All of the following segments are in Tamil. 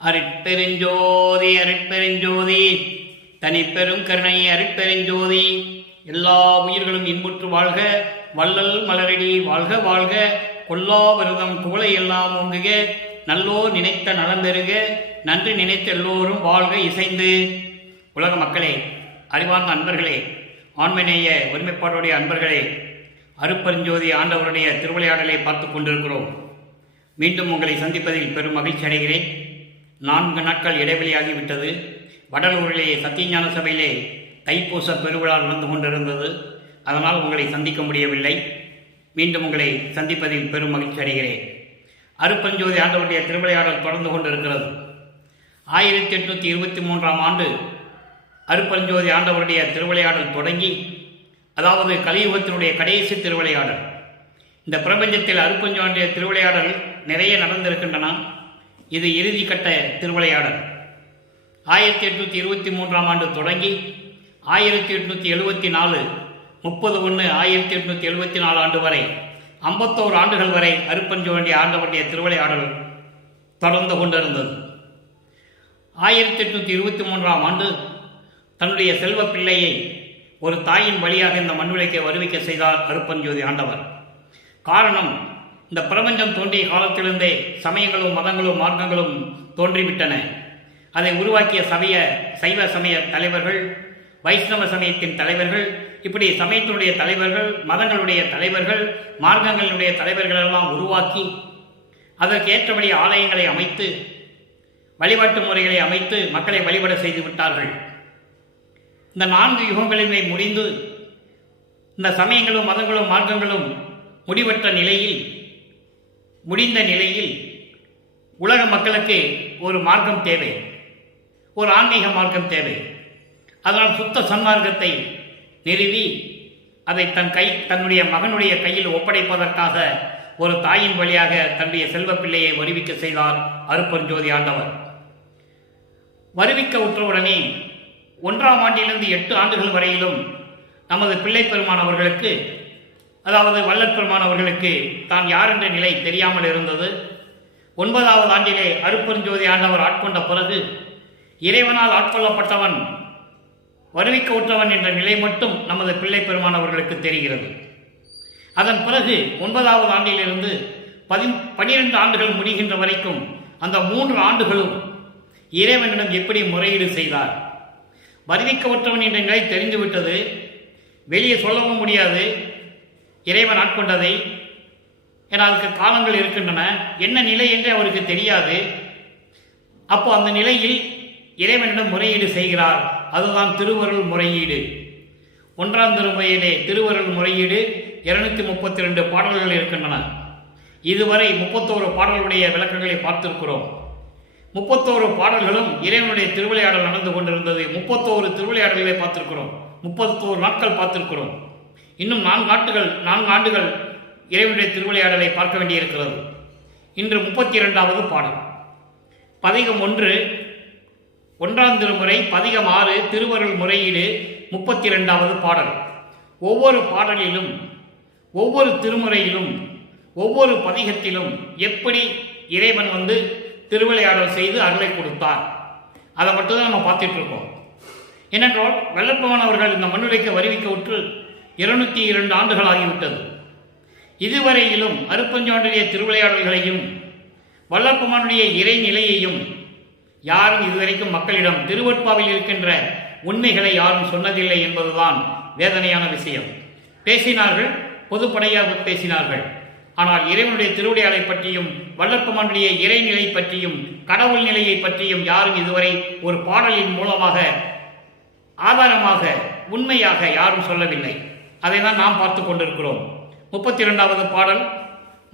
அருட்பெருஞ்சோதி அருட்பெருஞ்சோதி தனிப்பெரும் கருணை அருட்பெருஞ்சோதி. எல்லா உயிர்களும் இன்புற்று வாழ்க, வள்ளல் மலரடி வாழ்க வாழ்க, கொல்லா விரதம் குவளை எல்லாம் ஓங்குக, நல்லோர் நினைத்த நலம் பெறுக, நன்றி நினைத்த எல்லோரும் வாழ்க இசைந்து. உலக மக்களே, அறிவார்ந்த அன்பர்களே, ஆண்மநேய ஒருமைப்பாடுடைய அன்பர்களே, அருட்பெருஞ்சோதி ஆண்டவருடைய திருவிளையாடலை பார்த்து கொண்டிருக்கிறோம். மீண்டும் உங்களை சந்திப்பதில் பெரும் மகிழ்ச்சி அடைகிறேன். 4 நாட்கள் இடைவெளியாகிவிட்டது. வடலூரிலே சத்தியஞான சபையிலே தைப்பூச பெருவிழா நடந்து கொண்டிருந்தது. அதனால் உங்களை சந்திக்க முடியவில்லை. மீண்டும் உங்களை சந்திப்பதில் பெரும் மகிழ்ச்சி அடைகிறேன். அருட்பெருஞ்சோதி ஆண்டவருடைய திருவிளையாடல் தொடர்ந்து கொண்டிருக்கிறது. 1823ஆம் ஆண்டு அருட்பெருஞ்சோதி ஆண்டவருடைய திருவிளையாடல் தொடங்கி, அதாவது கலியுகத்தினுடைய கடைசி திருவிளையாடல். இந்த பிரபஞ்சத்தில் அருட்பெருஞ்சோதியுடைய திருவிளையாடல் நிறைய நடந்திருக்கின்றன. இது இறுதி கட்ட திருவிளையாடல். 1823ஆம் ஆண்டு தொடங்கி 1874 30/1/1874 ஆண்டு வரை 51 ஆண்டுகள் வரை அருட்பெருஞ்சோதி ஆண்டவருடைய திருவிளையாடல் தொடர்ந்து கொண்டிருந்தது. 1823ஆம் ஆண்டு தன்னுடைய செல்வ பிள்ளையை ஒரு தாயின் வழியாக இந்த மண்ணுலகை வருவிக்க செய்தார் அருட்பெருஞ்சோதி ஆண்டவர். காரணம், இந்த பிரபஞ்சம் தோன்றிய காலத்திலிருந்தே சமயங்களும் மதங்களும் மார்க்கங்களும் தோன்றிவிட்டன. அதை உருவாக்கிய சைவ சமய தலைவர்கள், வைஷ்ணவ சமயத்தின் தலைவர்கள், இப்படி சமயத்தினுடைய தலைவர்கள், மதங்களுடைய தலைவர்கள், மார்க்கங்களுடைய தலைவர்கள் எல்லாம் உருவாக்கி அதற்கு ஏற்றபடி ஆலயங்களை அமைத்து வழிபாட்டு முறைகளை அமைத்து மக்களை வழிபட செய்து விட்டார்கள். இந்த 4 யுகங்களிலே முடிந்து இந்த சமயங்களும் மதங்களும் மார்க்கங்களும் முடிந்த நிலையில் உலக மக்களுக்கு ஒரு மார்க்கம் தேவை, ஒரு ஆன்மீக மார்க்கம் தேவை. அதனால் சுத்த சன்மார்க்கத்தை நிறுவி அதை தன்னுடைய மகனுடைய கையில் ஒப்படைப்பதற்காக ஒரு தாயின் வழியாக தன்னுடைய செல்வ பிள்ளையை வருவிக்க செய்தார் அருட்பெருஞ்சோதி ஆண்டவர். வருவிக்க உற்றவுடனே 1ஆம் ஆண்டிலிருந்து 8 ஆண்டுகள் வரையிலும் நமது பிள்ளை பெருமான் அவர்களுக்கு, அதாவது வள்ளற் பெருமான் அவர்களுக்கு தான் யார் என்ற நிலை தெரியாமல் இருந்தது. 9வது ஆண்டிலே அருட்பெருஞ்சோதி ஆண்டவர் ஆட்கொண்ட பிறகு இறைவனால் ஆட்கொள்ளப்பட்டவன், வருவிக்க உற்றவன் என்ற நிலை மட்டும் நமது பிள்ளை பெருமான் அவர்களுக்கு தெரிகிறது. அதன் பிறகு 9வது ஆண்டிலிருந்து 12 ஆண்டுகள் முடிகின்ற வரைக்கும் அந்த 3 ஆண்டுகளும் இறைவனிடம் எப்படி முறையீடு செய்தார். வருவிக்க உற்றவன் என்ற நிலை தெரிந்துவிட்டது, வெளியே சொல்லவும் முடியாது இறைவன் ஆட்கொண்டதை. ஏன்னா அதுக்கு காலங்கள் இருக்கின்றன, என்ன நிலை என்று அவருக்கு தெரியாது. அப்போ அந்த நிலையில் இறைவனிடம் முறையீடு செய்கிறார். அதுதான் திருவருள் முறையீடு. 1ஆம் திருமுறையிலே திருவருள் முறையீடு 232 பாடல்கள் இருக்கின்றன. இதுவரை 31 பாடல்களுடைய விளக்கங்களை பார்த்திருக்கிறோம். 31 பாடல்களும் இறைவனுடைய திருவிளையாடல் நடந்து கொண்டிருந்தது. 31 திருவிளையாடல்களை பார்த்திருக்கிறோம். 31 நாட்கள் பார்த்திருக்கிறோம். இன்னும் 4 ஆண்டுகள் இறைவனுடைய திருவிளையாடலை பார்க்க வேண்டியிருக்கிறது. இன்று 32வது பாடல். பதிகம் 1, 1ஆம் திருமுறை, பதிகம் 6, திருவருள் முறையீடு, 32வது பாடல். ஒவ்வொரு பாடலிலும், ஒவ்வொரு திருமுறையிலும், ஒவ்வொரு பதிகத்திலும் எப்படி இறைவன் திருவிளையாடல் செய்து அருளை கொடுத்தார், அதை மட்டும்தான் நம்ம பார்த்துட்டு இருக்கோம். ஏனென்றால் வள்ளற்பெருமான் அவர்கள் இந்த மண்ணுலகை வருவிக்க உற்று 202 ஆண்டுகள் ஆகிவிட்டது. இதுவரையிலும் அருட்பெருஞ்சோதியுடைய திருவிளையாடல்களையும் வள்ளற்பெருமானுடைய இறைநிலையையும் யாரும் இதுவரைக்கும் மக்களிடம் திருவொட்பாவில் இருக்கின்ற உண்மைகளை யாரும் சொன்னதில்லை என்பதுதான் வேதனையான விஷயம். பேசினார்கள், பொதுப்படையாக பேசினார்கள். ஆனால் இறைவனுடைய திருவிளையாடலை பற்றியும் வள்ளற்பெருமானுடைய இறைநிலை பற்றியும் கடவுள் நிலையை பற்றியும் யாரும் இதுவரை ஒரு பாடலின் மூலமாக ஆதாரமாக உண்மையாக யாரும் சொல்லவில்லை. அதை தான் நாம் பார்த்து கொண்டிருக்கிறோம். 32வது பாடல்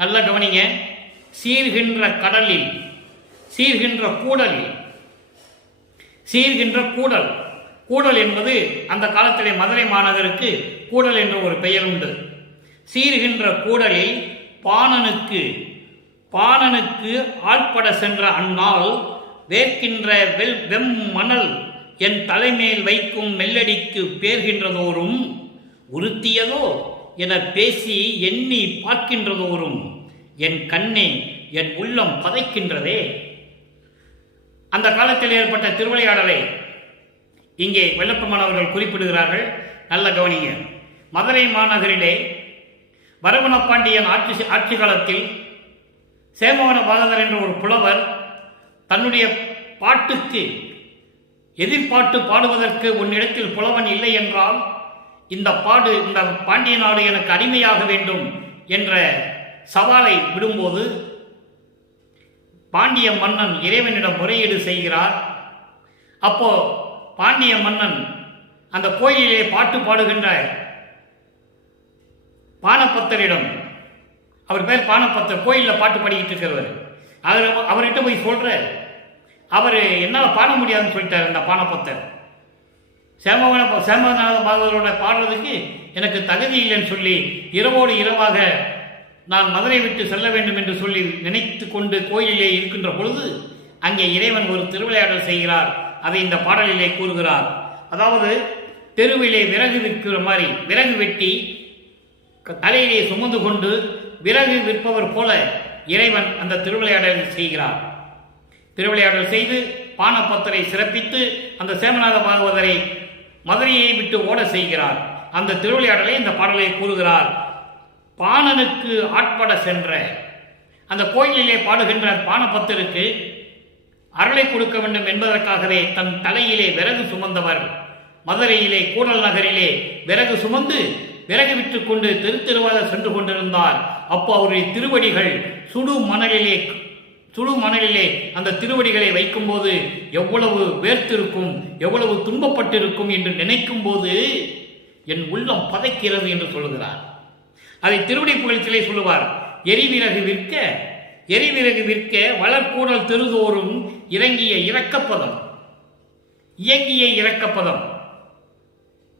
நல்ல கவனிங்க. சீர்கின்ற கடலில், சீர்கின்ற கூடலில், சீர்கின்ற கூடல். கூடல் என்பது அந்த காலத்திலே மதுரை மாநகருக்கு கூடல் என்ற ஒரு பெயர் உண்டு. சீர்கின்ற கூடலில் பாணனுக்கு ஆள்பட சென்ற அந்நாள் வேர்க்கின்ற வெம் மணல் என் தலைமேல் வைக்கும் மெல்லடிக்கு பேர்கின்றதோறும் உறுத்தியதோ என பேசி எண்ணி பார்க்கின்றதோறும் என் கண்ணே என் உள்ளம் பதைக்கின்றதே. அந்த காலத்தில் ஏற்பட்ட திருவிளையாடலை இங்கே வெள்ளப்பெருமான் அவர்கள் குறிப்பிடுகிறார்கள். நல்ல கவனிங்க. மதுரை மாநகரிலே வரகுண பாண்டியன் ஆட்சி காலத்தில் சேமவன பாகதர் என்ற ஒரு புலவர் தன்னுடைய பாட்டுக்கு எதிர்பாட்டு பாடுவதற்கு உன்னிடத்தில் புலவன் இல்லை என்றால் இந்த பாண்டிய நாடு எனக்கு அடிமையாக வேண்டும் என்ற சவாலை விடும்போது பாண்டிய மன்னன் இறைவனிடம் முறையீடு செய்கிறார். அப்போ பாண்டிய மன்னன் அந்த கோயிலே பாட்டு பாடுகின்ற பானப்பத்தரிடம், அவர் பேர் பானப்பத்தர், கோயிலில் பாட்டு பாடிக்கிட்டு இருக்கிறவர், அவர்கிட்ட போய் சொல்ற, அவர் என்னால் பாட முடியாதுன்னு சொல்லிட்டார். அந்த பானப்பத்தர் சேமநாத பாகவதரோட பாடுறதுக்கு எனக்கு தகுதி இல்லைன்னு சொல்லி இரவோடு இரவாக நான் மதுரை விட்டு செல்ல வேண்டும் என்று சொல்லி நினைத்து கொண்டு கோயிலே இருக்கின்ற பொழுது அங்கே இறைவன் ஒரு திருவிளையாடல் செய்கிறார். அதை இந்த பாடலிலே கூறுகிறார். அதாவது தெருவிலே விறகு விற்கிற மாதிரி விறகு வெட்டி தலையிலே சுமந்து கொண்டு விறகு விற்பவர் போல இறைவன் அந்த திருவிளையாடலை செய்கிறார். திருவிளையாடல் செய்து பானப்பத்தரை சிறப்பித்து அந்த சேமநாத பாகவதரை மதுரையை விட்டு ஓட செய்கிறார். அந்த திருவிளையாடலை இந்த பாடலை கூறுகிறார். பாணனுக்கு ஆட்பட சென்ற அந்த கோயிலிலே பாடுகின்ற பானப்பத்தருக்கு அருளை கொடுக்க வேண்டும் என்பதற்காகவே தன் தலையிலே விறகு சுமந்தவர் மதுரையிலே கூடல் நகரிலே விறகு சுமந்து விறகு விட்டுக் கொண்டு தெருவாக சென்று கொண்டிருந்தார். அப்போ அவருடைய திருவடிகள் சுடு மணலிலே அந்த திருவடிகளை வைக்கும் போது எவ்வளவு வேர்த்திருக்கும், எவ்வளவு துன்பப்பட்டிருக்கும் என்று நினைக்கும் போது என் உள்ளம் பதைக்கிறது என்று சொல்லுகிறார். அதை திருவடி புகழ்ச்சியிலே சொல்லுவார். எரிவிறகு விற்க வளர்கூடல் தெருதோறும் இயங்கிய இறக்கப்பதம்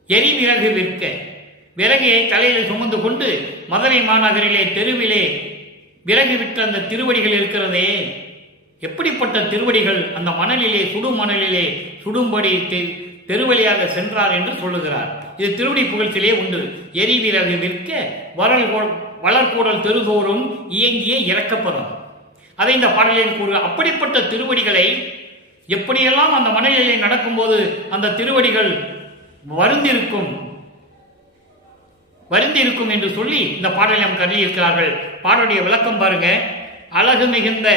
எரிவிறகு விற்க விறகையை தலையில் சுமந்து கொண்டு மதுரை மாநகரிலே தெருவிலே விறகு விற்ற அந்த திருவடிகள் இருக்கிறதே, எப்படிப்பட்ட திருவடிகள்! அந்த மணலிலே சுடும்படி தெருவழியாக சென்றார் என்று சொல்லுகிறார். இது திருவடி புகழ்ச்சியிலே உண்டு. எரிவிறகு விற்க வளர்கூடல் தெருதோறும் இயங்கிய இறக்கப்பதம். அதை இந்த பாடலில் கூறு. அப்படிப்பட்ட திருவடிகளை எப்படியெல்லாம் அந்த மணலிலே நடக்கும்போது அந்த திருவடிகள் வருந்திருக்கும் என்று சொல்லி இந்த பாடலை நாம் கருதியிருக்கிறார்கள். பாடலுடைய விளக்கம் பாருங்க. அழகு மிகுந்த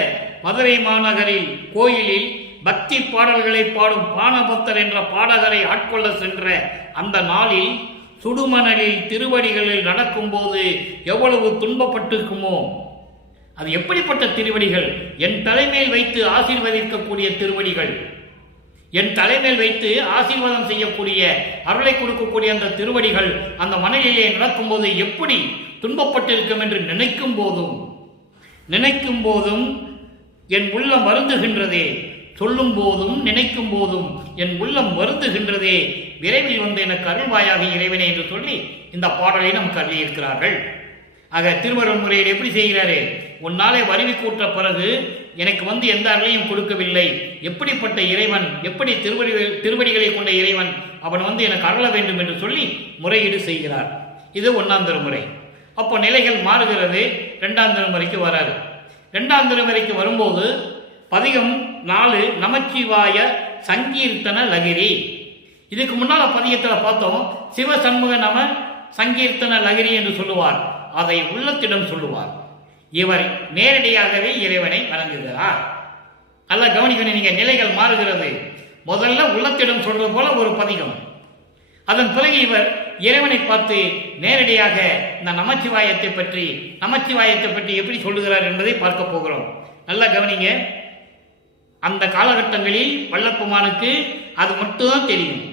மதுரை மாநகரில் கோயிலில் பக்தி பாடல்களை பாடும் பானபத்தர் என்ற பாடகரை ஆட்கொள்ள சென்ற அந்த நாளில் சுடுமணலில் திருவடிகளில் நடக்கும்போது எவ்வளவு துன்பப்பட்டிருக்குமோ! அது எப்படிப்பட்ட திருவடிகள்! என் தலைமையில் வைத்து ஆசீர்வதிக்கக்கூடிய திருவடிகள், என் தலைமையில் வைத்து ஆசீர்வாதம் செய்யக்கூடிய அருளை கொடுக்கக்கூடிய அந்த திருவடிகள் அந்த மணலிலே நடக்கும்போது எப்படி துன்பப்பட்டிருக்கும் என்று நினைக்கும் போதும் என் உள்ளம் வருந்துகின்றதே, சொல்லும் போதும் நினைக்கும் போதும் என் உள்ளம் வருந்துகின்றதே, விரைவில் வந்து எனக்கு அருள்வாயாக இறைவனே என்று சொல்லி இந்த பாடலை நமக்கு அள்ளியிருக்கிறார்கள். ஆக திருவருள் முறையில் எப்படி செய்கிறாரே, உன்னாலே வருவி கூட்ட பிறகு எனக்கு வந்து எந்த அருளையும் கொடுக்கவில்லை, எப்படிப்பட்ட இறைவன், எப்படி திருவடிகளை கொண்ட இறைவன், அவன் வந்து எனக்கு அருள வேண்டும் என்று சொல்லி முறையீடு செய்கிறார். இது 1ஆம் திருமுறை. அப்போ நிலைகள் மாறுகிறது. 2ஆம் திருமுறைக்கு வராது. 2ஆம் திருமுறைக்கு வரும்போது பதிகம் 4 நமச்சிவாய சங்கீர்த்தன லகிரி. இதுக்கு முன்னால் பதிகத்தில் பார்த்தோம், சிவ சண்முக நம சங்கீர்த்தன லகிரி என்று சொல்லுவார். அதை உள்ளத்திடம் சொல்லுவார். இவர் நேரடியாகவே இறைவனை வணங்குகிறார். நல்லா கவனிக்கணும் நீங்க, நிலைகள் மாறுகிறது. முதல்ல உள்ளத்திடம் சொல்றது போல ஒரு பதிகம், அதன் பிறகு இவர் இறைவனை பார்த்து நேரடியாக இந்த நமச்சிவாயத்தை பற்றி எப்படி சொல்லுகிறார் என்பதை பார்க்க போகிறோம். நல்லா கவனிங்க. அந்த காலகட்டங்களில் வள்ளப்பெருமானுக்கு அது மட்டும்தான் தெரியும்.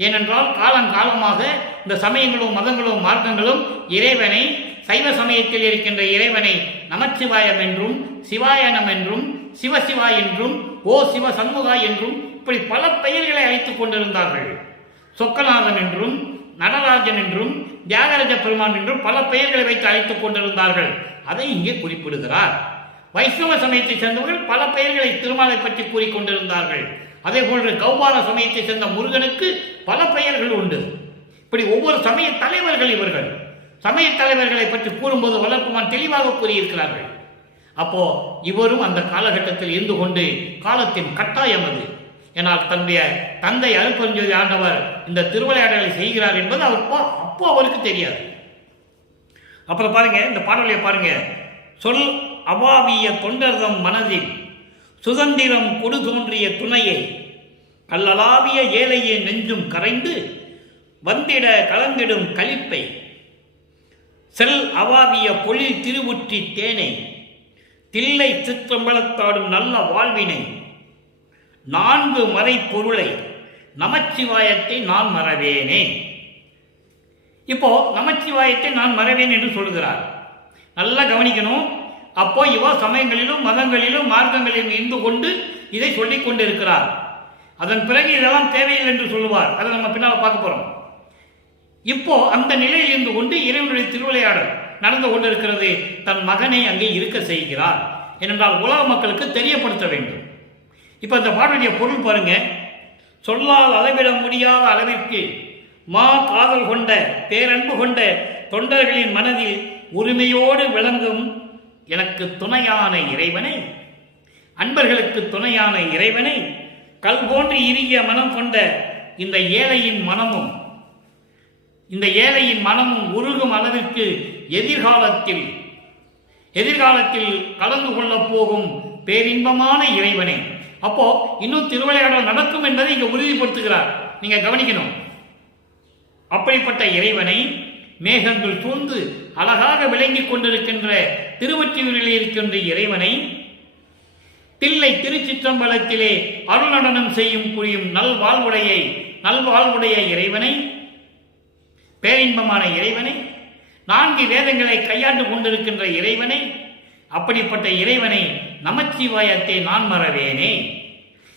ஏனென்றால் காலங்காலமாக இந்த சமயங்களும் மதங்களும் மார்க்கங்களும் இறைவனை, சைவ சமயத்தில் இருக்கின்ற இறைவனை நமச்சிவாயம் என்றும் சிவாயனம் என்றும் சிவசிவா என்றும் ஓ சிவ சண்முகா என்றும் இப்படி பல பெயர்களை அழைத்துக் கொண்டிருந்தார்கள். சொக்கநாதன் என்றும் நடராஜன் என்றும் தியாகராஜ பெருமான் என்றும் பல பெயர்களை வைத்து அழைத்துக் கொண்டிருந்தார்கள். அதை இங்கே குறிப்பிடுகிறார். வைஷ்ணவ சமயத்தை சேர்ந்தவர்கள் பல பெயர்களை திருமாலை பற்றி கூறிக்கொண்டிருந்தார்கள். அதே போன்று கௌபால சமயத்தை சேர்ந்த முருகனுக்கு பல பெயர்கள் உண்டு. இப்படி ஒவ்வொரு சமய தலைவர்கள், இவர்கள் சமய தலைவர்களை பற்றி கூறும்போது வள்ளப்பெருமான் தெளிவாக கூறியிருக்கிறார்கள். அப்போ இவரும் அந்த காலகட்டத்தில் இருந்து கொண்டு காலத்தின் கட்டாயம் அது. ஏனால் தன்னுடைய தந்தை அருட்பெருஞ்சோதி ஆண்டவர் இந்த திருவிளையாடலை செய்கிறார் என்பது அப்போ அவருக்கு தெரியாது. அப்புறம் பாருங்க, இந்த பாடலை பாருங்க. சொல் அவாவிய தொண்டர்தம் மனதில் சுதந்திரம் கொடு தோன்றிய துணையை கல்லலாவிய ஏழையை நெஞ்சும் கரைந்து வந்திட கலந்திடும் கலிப்பை செல் அவாவிய பொழில் திருவுற்றி தேனை தில்லை சிற்றம்பலத்தாடும் நல்ல வாழ்வினை 4 மறை பொருளை நமச்சிவாயத்தை நான் மறவேனே. இப்போ நமச்சிவாயத்தை நான் மறவேன் என்று சொல்கிறார். நல்லா கவனிக்கணும். அப்போ இவ சமயங்களிலும் மதங்களிலும் மார்க்கங்களிலும் இருந்து கொண்டு இதை சொல்லிக் கொண்டு இருக்கிறார். அதன் பிறகு இதெல்லாம் தேவையில்லை என்று சொல்லுவார். அதை நம்ம பின்னால் பார்க்க போறோம். இப்போ அந்த நிலையில் இருந்து கொண்டு இறைவனுடைய திருவிளையாடல் நடந்து கொண்டிருக்கிறது. தன் மகனை அங்கே இருக்க செய்கிறார். ஏனென்றால் உலக மக்களுக்கு தெரியப்படுத்த வேண்டும். இப்ப இந்த பாடலுடைய பொருள் பாருங்க. சொல்லால் அளவிட முடியாத அளவிற்கு காதல் கொண்ட பேரன்பு கொண்ட தொண்டர்களின் மனதில் உரிமையோடு விளங்கும் எனக்கு துணையான இறைவனை, அன்பர்களுக்கு துணையான இறைவனை, கல் போன்று இறுகிய மனம் கொண்ட இந்த ஏழையின் மனமும் உருகும் அளவிற்கு எதிர்காலத்தில் கலந்து கொள்ளப் போகும் பேரின்பமான இறைவனை. அப்போ இன்னும் திருவிளையாடல் நடக்கும் என்பதை இங்க உறுதிப்படுத்துகிறார். நீங்க கவனிக்கணும். அப்படிப்பட்ட இறைவனை மேகங்கள் சூழ்ந்து அழகாக விளங்கிக் கொண்டிருக்கின்ற திருவொற்றியூரில் இருக்கின்ற இறைவனை, தில்லை திருச்சிற்றம்பலத்திலே அருள் நடனம் செய்யும் புரியும் நல்வாழ்வுடைய இறைவனை, பேரின்பமான இறைவனை, 4 வேதங்களை கையாண்டு கொண்டிருக்கின்ற இறைவனை, அப்படிப்பட்ட இறைவனை நமச்சிவாயத்தை நான் மறவேனே.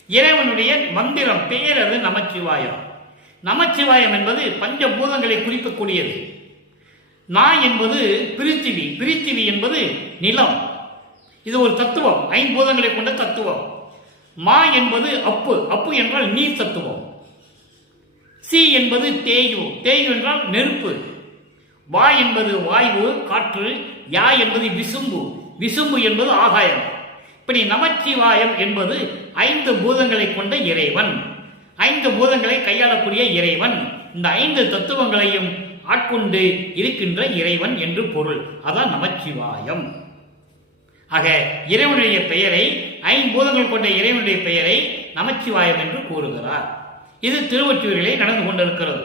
இறைவனுடைய மந்திரம் பெயர் அது நமச்சிவாயம். நமச்சிவாயம் என்பது பஞ்சபூதங்களை குறிக்கக்கூடியது. என்பது பிரித்திவி என்பது நிலம். இது ஒரு தத்துவம், 5 பூதங்களை கொண்ட தத்துவம். என்பது அப்பு என்றால் நீர் தத்துவம். சி என்பது தேயு என்றால் நெருப்பு. வா என்பது வாயு காற்று. யா என்பது விசும்பு என்பது ஆகாயம். இப்படி நமச்சிவாயம் என்பது 5 பூதங்களை கொண்ட இறைவன், 5 பூதங்களை கையாளக்கூடிய இறைவன், இந்த 5 தத்துவங்களையும் ஆட்கொண்டு இருக்கின்ற இறைவன் என்று பொருள். அதான் நமச்சிவாயம். ஆக இறைவனுடைய பெயரை, 5 பூதங்கள் கொண்ட இறைவனுடைய பெயரை நமச்சிவாயம் என்று கூறுகிறார். இது திருவொற்றியூரிலே நடந்து கொண்டிருக்கிறது.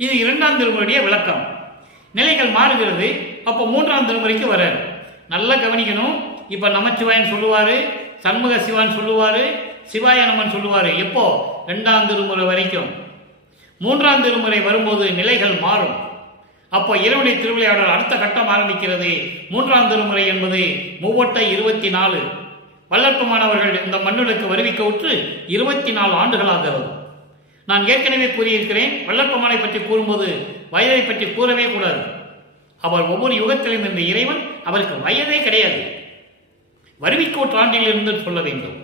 இது 2ஆம் திருமுறையுடைய விளக்கம். நிலைகள் மாறுகிறது. அப்போ 3ஆம் திருமுறைக்கு வர நல்லா கவனிக்கணும். இப்ப நமச்சிவாயன் சொல்லுவாரு, சண்முக சிவான் சொல்லுவாரு, சிவாய நமன் சொல்லுவாரு. எப்போ? 2ஆம் திருமுறை வரைக்கும். 3ஆம் திருமுறை வரும்போது நிலைகள் மாறும். அப்போ இறைவனுடைய திருவிளையாடல் அடுத்த கட்டம் ஆரம்பிக்கிறது. 3ஆம் திருமுறை என்பது மூவட்ட 24. வல்லற்பமானவர்கள் இந்த மண்ணுக்கு வருவிக்க உற்று 24 ஆண்டுகளாகிறது. நான் ஏற்கனவே கூறியிருக்கிறேன், வல்லற்பமானை பற்றி கூறும்போது வயதை பற்றி கூறவே கூடாது. அவர் ஒவ்வொரு யுகத்திலும் இருந்த இறைவன், அவருக்கு வயதே கிடையாது. வருவிக்கோட்டு ஆண்டில் இருந்து சொல்ல வேண்டும்.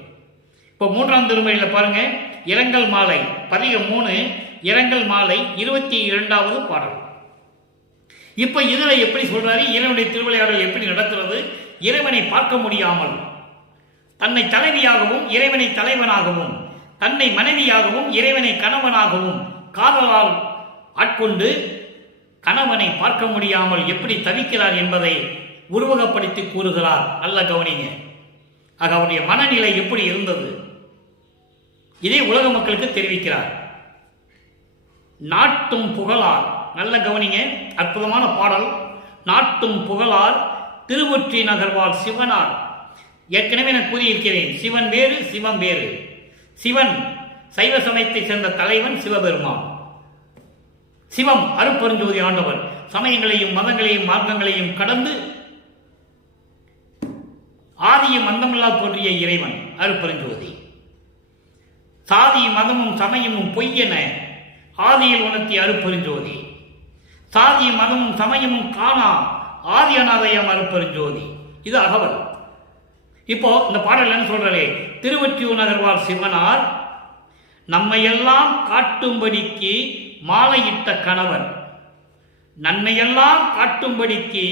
இப்போ 3ஆம் திருமுறையில் பாருங்க, இரங்கல் மாலை பதிகம் 3, இரங்கல் மாலை 22வது பாடல். இப்ப இதுல எப்படி சொல்றாரு? இறைவனுடைய திருவிளையாடல் எப்படி நடக்கிறது? இறைவனை பார்க்க முடியாமல் தன்னை தலைவியாகவும் இறைவனை தலைவனாகவும், தன்னை மனைவியாகவும் இறைவனை கணவனாகவும் காதலால் ஆட்கொண்டு கணவனை பார்க்க முடியாமல் எப்படி தவிக்கிறார் என்பதை உருவகப்படுத்தி கூறுகிறார். நல்ல கவனிங்க. ஆக அவருடைய மனநிலை எப்படி இருந்தது இதை உலக மக்களுக்கு தெரிவிக்கிறார். நாட்டும் புகழார், நல்ல கவனிங்க, அற்புதமான பாடல். நாட்டும் புகழார் திருவொற்றி நகர்வாள் சிவனார். ஏற்கனவே நான் கூறியிருக்கிறேன், சிவன் வேறு சிவம் வேறு. சிவன் சைவ சமயத்தை சேர்ந்த தலைவன் சிவபெருமான். சிவம் அருட்பெருஞ்சோதி ஆண்டவர். சமயங்களையும் மதங்களையும் மார்க்கங்களையும் கடந்து ஆதியும் அந்தமில்லா தோன்றிய இறைவன் அருட்பெருஞ்சோதி. சாதியும் மதமும் சமயமும் பொய்யென ஆதியில் உணர்த்திய அருட்பெருஞ்சோதி. சாதியும் மதமும் சமயமும் காணா ஆதி அநாதயம் அருட்பெருஞ்சோதி. இது அகவல். இப்போ இந்த பாடல் என்ன சொல்றாரு? திருவொற்றியூர் நகர்வார் சிவனார் நம்மையெல்லாம் காட்டும்படிக்கு மாலையிட்ட கணவர். நன்மையெல்லாம் காட்டும்படிக்கு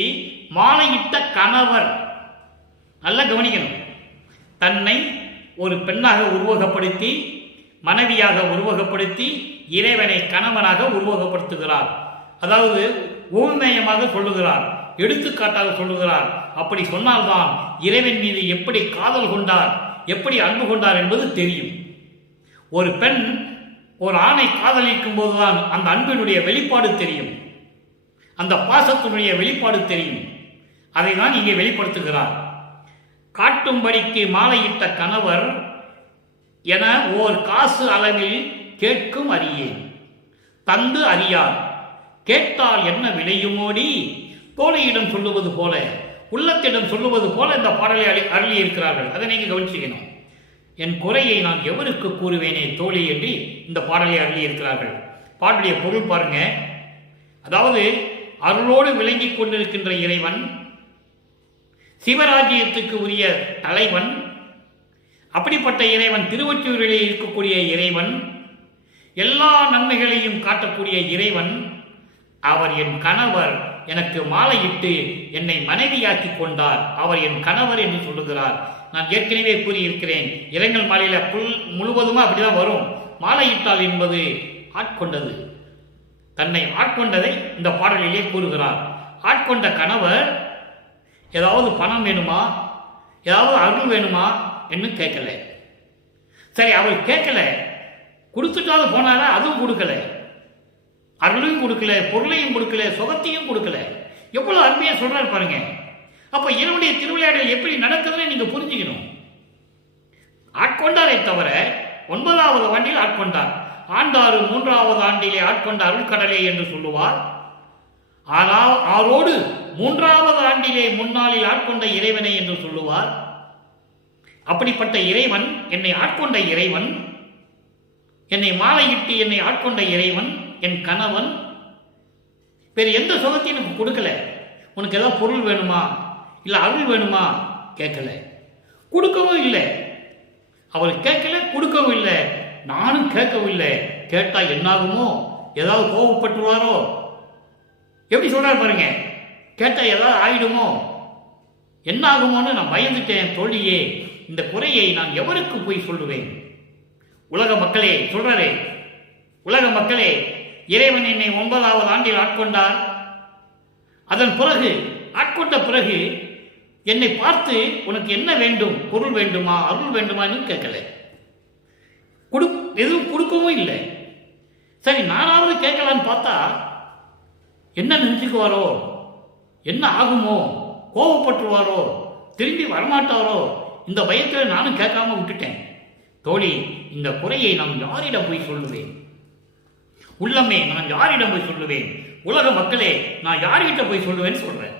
மாலையிட்ட கணவர். நல்லா கவனிக்கணும். தன்னை ஒரு பெண்ணாக உருவகப்படுத்தி, மனைவியாக உருவகப்படுத்தி, இறைவனை கணவனாக உருவகப்படுத்துகிறார். அதாவது ஊமேயமாக சொல்லுகிறார், எடுத்துக்காட்டாக சொல்லுகிறார். அப்படி சொன்னால்தான் இறைவன் மீது எப்படி காதல் கொண்டார், எப்படி அன்பு கொண்டார் என்பது தெரியும். ஒரு பெண் ஒரு ஆணை காதலிக்கும் போதுதான் அந்த அன்பினுடைய வெளிப்பாடு தெரியும், அந்த பாசத்தினுடைய வெளிப்பாடு தெரியும். அதை தான் இங்கே வெளிப்படுத்துகிறார். காட்டும்படிக்கு மாலையிட்ட கணவர் என ஓர் காசு அளவில் கேட்கும் அறியேன், தந்து அறியார், கேட்டால் என்ன விளையுமோடி, தோழியிடம் சொல்லுவது போல, உள்ளத்திடம் சொல்லுவது போல இந்த பாடலை அருளி இருக்கிறார்கள். அதை நீங்கள் கவனிச்சுக்கணும். என் குறையை நான் எவருக்கு கூறுவேனே தோழி என்று இந்த பாடலை அருளி இருக்கிறார்கள். பாடலுடைய பொருள் பாருங்க. அதாவது அருளோடு விளங்கி கொண்டிருக்கின்ற இறைவன், சிவராஜ்யத்துக்கு உரிய தலைவன், அப்படிப்பட்ட இறைவன், திருவொற்றியூரிலே இருக்கக்கூடிய இறைவன், எல்லா நன்மைகளையும் காட்டக்கூடிய இறைவன், அவர் என் கணவர், எனக்கு மாலையிட்டு என்னை மனைவியாக்கி கொண்டார், அவர் என் கணவர் என்று சொல்லுகிறார். நான் ஏற்கனவே கூறியிருக்கிறேன், இரங்கல் மாலையில முழுவதுமா அப்படிதான் வரும். மாலையிட்டால் என்பது ஆட்கொண்டது, தன்னை ஆட்கொண்டதை இந்த பாடலிலே கூறுகிறார். ஆட்கொண்ட கணவர் ஏதாவது பணம் வேணுமா, ஏதாவது அருள் வேணுமா என்று கேட்கல. சரி, அவள் கேட்கல, கொடுத்துட்டாலும் போனாரா, அதுவும் கொடுக்கல, அருளையும் கொடுக்கல, பொருளையும் கொடுக்கல, சுகத்தையும் கொடுக்கல. எவ்வளவு அருமையா சொல்றாரு பாருங்க. அப்ப இவருடைய திருவிளையாடல் எப்படி நடக்குதுன்னு நீங்க புரிஞ்சுக்கணும். ஆட்கொண்டாரை தவிர 9வது ஆண்டில் ஆட்கொண்டார், ஆண்டாறு 3வது ஆண்டிலே ஆட்கொண்ட அருள்கடலே என்று சொல்லுவார். ஆனால் ஆரோடு 3வது ஆண்டிலே முன்னாளில் ஆட்கொண்ட இறைவனை என்று சொல்லுவார். அப்படிப்பட்ட இறைவன், என்னை ஆட்கொண்ட இறைவன், என்னை மாலையிட்டு என்னை ஆட்கொண்ட இறைவன் என் கணவன். வேறு எந்த சுகத்தையும் எனக்கு கொடுக்கல. உனக்கு ஏதாவது பொருள் வேணுமா, இல்லை அருள் வேணுமா கேட்கல, கொடுக்கவும் இல்லை. அவள் கேட்கல, கொடுக்கவும் இல்லை, நானும் கேட்கவும் இல்லை. கேட்டா என்னாகுமோ, ஏதாவது கோபப்பட்டுருவாரோ, எப்படி சொல்றாரு பாருங்க. கேட்டா ஏதாவது ஆயிடுமோ, என்ன ஆகுமோன்னு நான் பயந்துட்டேன் தோழியே. இந்த குறையை நான் எவருக்கு போய் சொல்லுவேன்? உலக மக்களே சொல்றாரே, உலக மக்களே, இறைவன் என்னை 9வது ஆண்டில் ஆட்கொண்டார். அதன் பிறகு ஆட்கொண்ட பிறகு என்னை பார்த்து உனக்கு என்ன வேண்டும், பொருள் வேண்டுமா, அருள் வேண்டுமான்னு கேட்கல, எதுவும் கொடுக்கவும் இல்லை. சரி, நானாவது கேட்கலான்னு பார்த்தா என்ன நினைச்சுக்குவாரோ, என்ன ஆகுமோ, கோபப்பட்டுருவாரோ, திரும்பி வரமாட்டாரோ, இந்த பயத்தில் நானும் கேட்காம விட்டுட்டேன். தோழி, இந்த குறையை நான் யாரிடம் போய் சொல்லுவேன்? உள்ளமே, நான் யாரிடம் போய் சொல்லுவேன்? உலக மக்களே, நான் யார்கிட்ட போய் சொல்லுவேன்னு சொல்றேன்.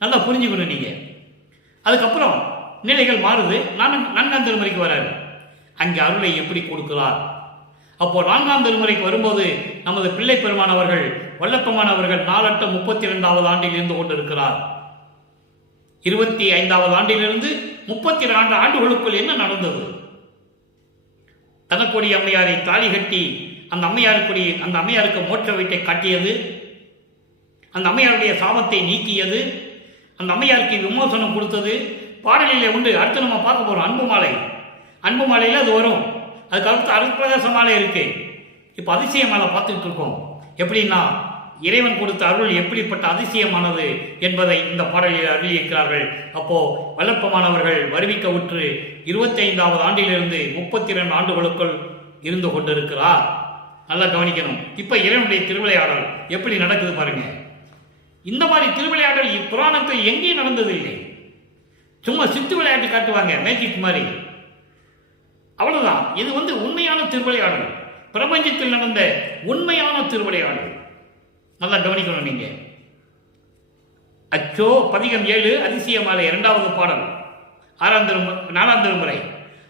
நல்லா புரிஞ்சுக்கணும் நீங்க. அதுக்கப்புறம் நிலைகள் மாறுது. 4ஆம் திருமுறைக்கு வராரு. அங்கே அருளை எப்படி கொடுக்கிறார்? அப்போ 4ஆம் திருமுறைக்கு வரும்போது நமது பிள்ளை பெருமானவர்கள், வல்லப்பமானவர்கள் 4 32வது ஆண்டில் இருந்து கொண்டிருக்கிறார். 25வது ஆண்டிலிருந்து 32 ஆண்டுகளுக்குள் என்ன நடந்தது? தனக்கொடி அம்மையாரை தாலி கட்டி அந்த அம்மையாருக்கு மோட்ச வீட்டை காட்டியது, அந்த அம்மையாருடைய சாபத்தை நீக்கியது, அந்த அம்மையாருக்கு விமோசனம் கொடுத்தது பாடலிலே உண்டு. அடுத்து நம்ம பார்க்க போறோம் அன்பு மாலை. அன்பு மாலையில் அது வரும். அதுக்கு அடுத்து அருட்பிரகாச மாலை இருக்கு. இப்போ அதிசய மாலை பார்த்துக்கிட்டு இருக்கோம். எப்படின்னா, இறைவன் கொடுத்த அருள் எப்படிப்பட்ட அதிசயமானது என்பதை இந்த பாடலில் அருளியிருக்கிறார்கள். அப்போ வல்லப்பமானவர்கள் வருவிக்க உற்று 25வது ஆண்டிலிருந்து 32 ஆண்டுகளுக்குள் இருந்து கொண்டிருக்கிறார். நல்லா கவனிக்கணும். இப்ப இறைவனுடைய திருவிளையாடல் எப்படி நடக்குது பாருங்க. இந்த மாதிரி திருவிளையாடல் புராணத்தில் எங்கேயும் நடந்ததில்லை. சும்மா சித்து விளையாட்டு காட்டுவாங்க, மேஜிக் மாதிரி, அவ்வளவுதான். இது உண்மையான திருவிளையாடல், பிரபஞ்சத்தில் நடந்த உண்மையான திருவிளையாடல். நல்லா கவனிக்கணும் நீங்க. அச்சோ பதிகம் 7 அதிசய மாலை 2வது பாடல் 4ஆம் திருமுறை.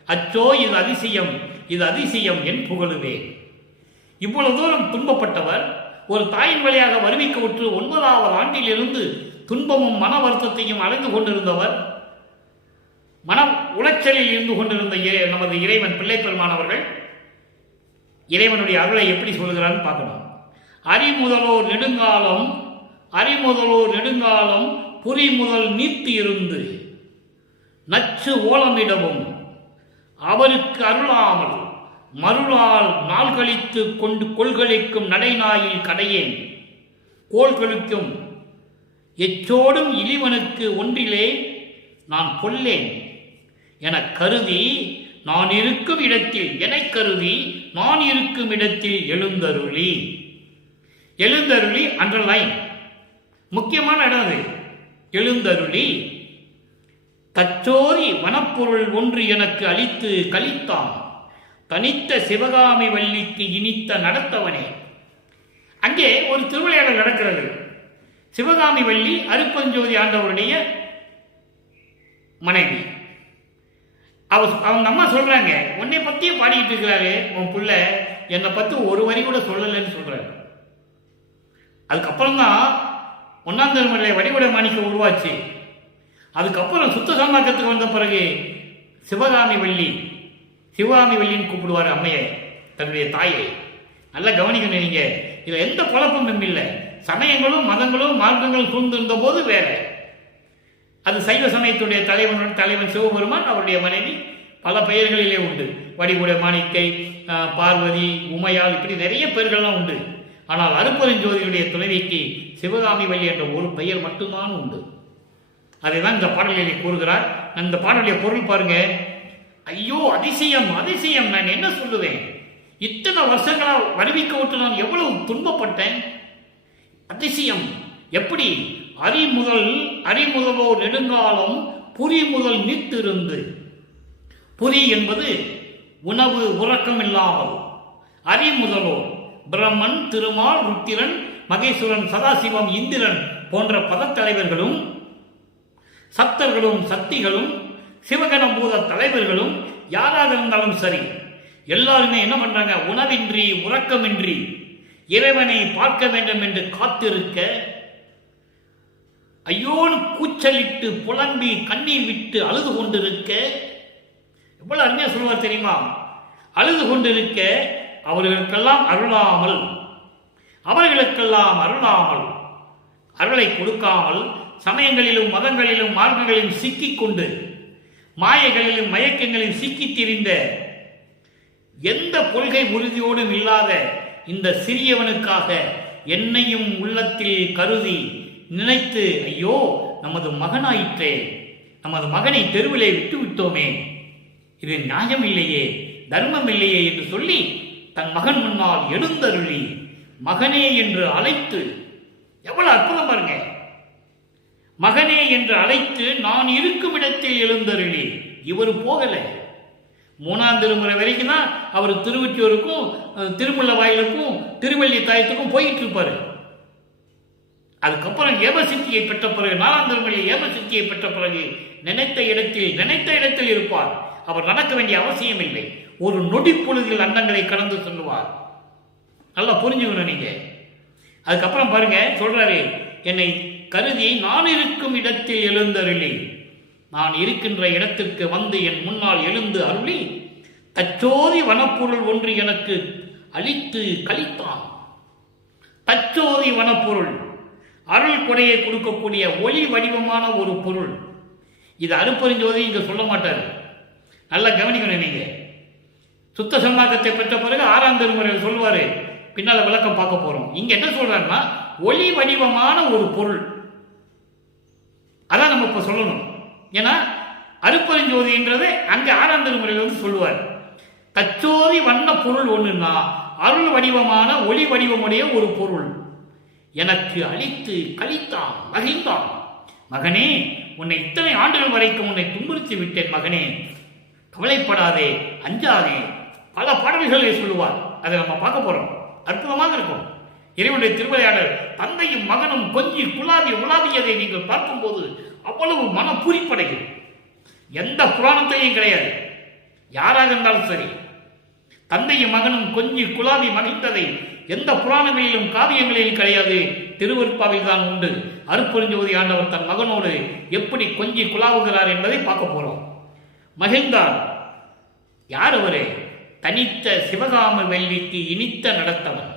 அச்சோ இது அதிசயம், இது அதிசயம் என் புகழுவே. இவ்வளவு தூரம் துன்பப்பட்டவர், ஒரு தாயின் வழியாக வருவிக்க உற்று 9வது ஆண்டிலிருந்து துன்பமும் மன வருத்தத்தையும் அடைந்து கொண்டிருந்தவர், மன உளைச்சலில் இருந்து கொண்டிருந்த நமது இறைவன் பிள்ளை பெருமானவர்கள் இறைவனுடைய அருளை எப்படி சொல்லுகிறான்னு பார்க்கணும். அறிமுதலோர் நெடுங்காலம் புரி முதல் நீத்து இருந்து நச்சு ஓலமிடவும் அவருக்கு அருளாமல் மருளால் நாள் கழித்து கொண்டு கொள்களிக்கும் நடைநாயில் கடையேன் கோள்களுக்கும் எச்சோடும் இழிவனுக்கு ஒன்றிலே நான் கொல்லேன் என கருதி நான் இருக்கும் இடத்தில் என கருதி நான் இருக்கும் இடத்தில் எழுந்தருளி எழுந்தருளி அண்டர்லைன் முக்கியமான இடம் அது. எழுந்தருளி தச்சோதி வனப்பொருள் ஒன்று எனக்கு அளித்து கலித்தான் தனித்த சிவகாமி வள்ளிக்கு இனித்த நடத்தவனே. அங்கே ஒரு திருவிளையாடல் நடக்கிறது. சிவகாமி வள்ளி அருப்பஞ்சோதி ஆண்டவருடைய மனைவி. அவங்க அம்மா சொல்றாங்க, உன்னை பத்தியே பாடிக்கிட்டு இருக்கிறாரு உன் புள்ள, என்னை பத்தி ஒரு வரி கூட சொல்லலைன்னு சொல்றாரு. அதுக்கப்புறம் தான் ஒன்னாம் திருமுறை வடிவுடை மாணிக்கம் உருவாச்சு. அதுக்கப்புறம் சுத்த சன்மார்க்கத்துக்கு வந்த பிறகு சிவகாமி வள்ளின்னு கூப்பிடுவார் அம்மையை, தன்னுடைய தாயை. நல்லா கவனிக்கணும் நீங்க, இதுல எந்த குழப்பமும் இல்லை. சமயங்களும் மதங்களும் மார்க்கங்களும் சூழ்ந்திருந்த போது வேற. அது சைவ சமயத்துடைய தலைவன் சிவபெருமான், அவருடைய மனைவி பல பெயர்களிலே உண்டு. வடிவுடை மாணிக்கை, பார்வதி, உமையாள், இப்படி நிறைய பெயர்கள்லாம் உண்டு. ஆனால் அருப்பெருஞ்சோதியுடைய துணைவிக்கு சிவகாமி வள்ளி என்ற ஒரு பெயர் மட்டும்தான் உண்டு. அதைதான் இந்த பாடலிலே கூறுகிறார். அந்த பாடலுடைய பொருள் பாருங்க. ஐயோ அதிசயம் அதிசயம், நான் என்ன சொல்லுவேன், இத்தனை வருஷங்களா வருவிக்க விட்டு நான் எவ்வளவு துன்பப்பட்டேன். அதிசயம் எப்படி, அறிமுதலோ நெடுங்காலம் புரி முதல் நித்திருந்து. புரி என்பது உணவு உறக்கம் இல்லாமல், அறிமுதலோ பிரம்மன், திருமால், ருத்திரன், மகேஸ்வரன், சதாசிவம், இந்திரன் போன்ற பதத்தலைவர்களும் சப்தர்களும் சக்திகளும் சிவகண பூத தலைவர்களும் யாராக இருந்தாலும் சரி, எல்லாருமே என்ன பண்றாங்க, உணவின்றி உறக்கமின்றி இறைவனை பார்க்க வேண்டும் என்று காத்திருக்க, ஐயோன்னு கூச்சலிட்டு புலம்பி கண்ணீர் விட்டு அழுது கொண்டிருக்க. எவ்வளவு அருமையா சொல்லுவார் தெரியுமா? அழுது கொண்டிருக்க அவர்களுக்கெல்லாம் அருளாமல் அருளை கொடுக்காமல், சமயங்களிலும் மதங்களிலும் மார்க்கங்களிலும் சிக்கிக்கொண்டு மாயைகளிலும் மயக்கங்களிலும் சிக்கித் திரிந்த, எந்த கொள்கை உறுதியோடும் இல்லாத இந்த சிறியவனுக்காக என்னையும் உள்ளத்தில் கருதி நினைத்து, ஐயோ நமது மகனாயிற்றே, நமது மகனை தெருவிலே விட்டு விட்டோமே, இது நியாயம் இல்லையே, தர்மம் இல்லையே என்று சொல்லி தன் மகன் முன்னால் எழுந்தருளி மகனே என்று அழைத்து, எவ்வளவு அற்புதம் பாருங்க, மகனே என்று அழைத்து நான் இருக்கும் இடத்தில் எழுந்தருளி. இவர் போகல, 3ஆம் திருமுறை வரைக்கும் தான் அவர் திருவொற்றியூருக்கும் திருமுல்ல வாயிலுக்கும் திருவள்ளி தாயத்துக்கும் போயிட்டு இருப்பாரு. அதுக்கப்புறம் ஏமசித்தியை பெற்ற பிறகு 4ஆம் திருமுறை ஏமசித்தியை பெற்ற பிறகு நினைத்த இடத்தில் இருப்பார். அவர் நடக்க வேண்டிய அவசியம் இல்லை. ஒரு நொடி பொழுதில் அண்டங்களை கடந்து சொல்லுவார். நல்லா புரிஞ்சுக்கணும் நீங்க. அதுக்கப்புறம் பாருங்க சொல்றாரு, என்னை கருதி நான் இருக்கும் இடத்தில் எழுந்தருளி, நான் இருக்கின்ற இடத்திற்கு வந்து என் முன்னால் எழுந்து அருளி தச்சோதி வனப்பொருள் ஒன்று எனக்கு அளித்து கலித்தான். தச்சோதி வனப்பொருள், அருள் கொடையை கொடுக்கக்கூடிய ஒளி வடிவமான ஒரு பொருள். இது அருப்பெருஞ்சோதி இங்க சொல்ல மாட்டார். நல்லா கவனிக்கணும் நீங்க. சுத்த சன்மார்க்கத்தை பெற்ற பிறகு 6ஆம் திருமுறையில் சொல்லுவாரு, பின்னால விளக்கம் பார்க்க போறோம். இங்க என்ன சொல்றாருன்னா, ஒளி வடிவமான ஒரு பொருள். அதான் நம்ம இப்ப சொல்லணும். ஏன்னா அருப்பெருஞ்சோதின்றது அங்க 6ஆம் திருமுறையில் வந்து சொல்லுவார். தச்சோதி வண்ண பொருள் ஒண்ணுன்னா அருள் வடிவமான ஒளி வடிவமுடைய ஒரு பொருள் எனக்கு அளித்து கலித்தான், மகிழ்ந்தான். மகனே, உன்னை இத்தனை ஆண்டுகள் வரைக்கும் உன்னை துன்புறுத்தி விட்டேன் மகனே, கவலைப்படாதே, அஞ்சாதே. பல பாடல்களை சொல்லுவார். அதை நம்ம பார்க்க போறோம். அற்புதமாக இருக்கும். இறைவனுடைய திருவிளையாடல் தந்தையும் மகனும் கொஞ்சி குலாவி உலாவியதை நீங்கள் பார்க்கும்போது அவ்வளவு மன பூரிப்படையும். எந்த புராணத்திலையும் கிடையாது. யாராக இருந்தாலும் சரி, தந்தையும் மகனும் கொஞ்சி குலாவி மகிழ்ந்ததை எந்த புராணங்களிலும் காவியங்களிலும் கிடையாது. திருவருட்பாவில் தான் உண்டு. அருப்பெருஞ்சோதி ஆண்டவர் தன் மகனோடு எப்படி கொஞ்சி குலாவுகிறார் என்பதை பார்க்க போறோம். மகிழ்ந்தார். யார் அவரே? தனித்த சிவகாம வெள்ளிக்கு இனித்த நடத்தவன்.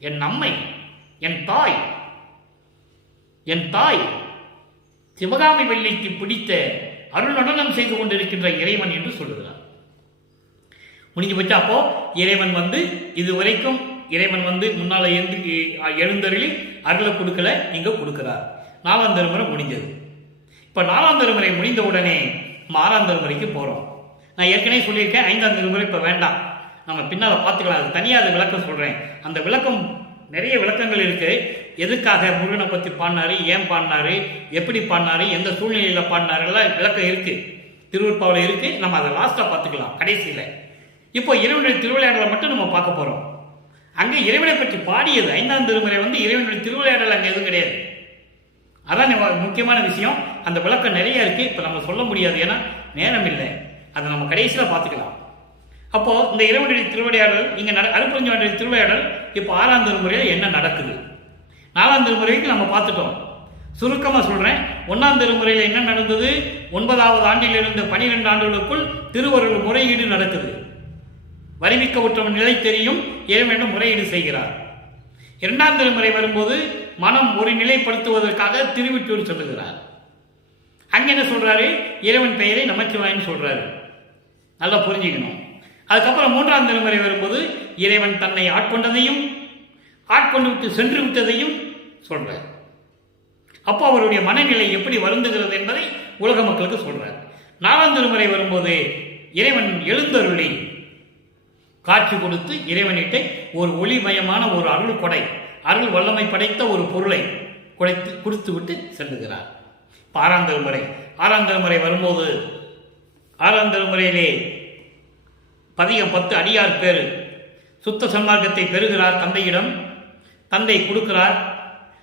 என் அம்மை, என் தாய் சிவகாமி வெள்ளிக்கு பிடித்த அருள் நடனம் செய்து கொண்டிருக்கின்ற இறைவன் என்று சொல்லுகிறார். முடிஞ்சு போச்சு. அப்போ இறைவன் இதுவரைக்கும் இறைவன் முன்னால எழுந்தருளி அருளை கொடுக்கல, இங்க கொடுக்கிறார். 4ஆம் திருமுறை முடிஞ்சது. இப்ப 4ஆம் திருமுறை முடிந்த உடனே 6ஆம் திருமுறைக்கு போறோம். நான் ஏற்கனவே சொல்லியிருக்கேன் 5ஆம் திருமுறை இப்ப வேண்டாம், நம்ம பின்னால பார்த்துக்கலாம். அது தனியாக அது விளக்கம் சொல்றேன். அந்த விளக்கம் நிறைய விளக்கங்கள் இருக்கு. எதுக்காக முருகனை பத்தி பாடினாரு, ஏன் பாடினாரு, எப்படி பாடினாரு, எந்த சூழ்நிலையில பாடினாரு, எல்லாம் விளக்கம் இருக்கு, திருவருட்பாவில் இருக்கு. நம்ம அதை லாஸ்டா பார்த்துக்கலாம் கடைசியில. இப்போ இறைவனுடைய திருவிளையாடலை மட்டும் நம்ம பார்க்க போறோம். அங்க இறைவனை பற்றி பாடியது 5ஆம் திருமுறை இறைவனுடைய திருவிளையாடல் அங்க எதுவும் கிடையாது. அதான் முக்கியமான விஷயம். அந்த விளக்கம் நிறைய இருக்கு, இப்ப நம்ம சொல்ல முடியாது, ஏன்னா நேரம் இல்லை. அதை நம்ம கடைசியில பார்த்துக்கலாம். அப்போ இந்த இறைவனுடைய திருவிளையாடல் இங்க அருட்பெருஞ்சோதியுடைய திருவிளையாடல் இப்போ 6ஆம் திருமுறையில் என்ன நடக்குது, 4ஆம் திருமுறைக்கு நம்ம பார்த்துட்டோம். சுருக்கமா சொல்றேன். 1ஆம் திருமுறையில் என்ன நடந்தது? 9வது ஆண்டிலிருந்து 12 ஆண்டுகளுக்குள் திருவருள் முறையீடு நடக்குது. வருவிக்க உற்றவன் நிலை தெரியும், இறைவனிடம் முறையீடு செய்கிறார். 2ஆம் திருமுறை வரும்போது மனம் ஒரு நிலைப்படுத்துவதற்காக திருவிட்டூர் சொல்லுகிறார். அங்க என்ன சொல்றாரு? இறைவன் பெயரை நமச்சிவாயன்னு சொல்றாரு. நல்லா புரிஞ்சுக்கணும். அதுக்கப்புறம் 3ஆம் திருமுறை வரும்போது இறைவன் தன்னை ஆட்கொண்டதையும் ஆட்கொண்டு விட்டு சென்று விட்டதையும் சொல்றார். அப்போ அவருடைய மனநிலை எப்படி வருந்துகிறது என்பதை உலக மக்களுக்கு சொல்றார். 4ஆம் திருமுறை வரும்போது இறைவன் எழுந்தருளி காட்சி கொடுத்து இறைவனிட்ட ஒரு ஒளிமயமான ஒரு அருள் கொடை, அருள் வல்லமை படைத்த ஒரு பொருளை கொடுத்து விட்டு செல்லுகிறார். 6ஆம் திருமுறை 6ஆம் திருமுறை வரும்போது 6ஆம் திருமுறையிலே பதிகம் 10 அடியார் பேரு சுத்த சன்மார்க்கத்தை பெறுகிறார். தந்தையிடம் தந்தை கொடுக்கிறார்.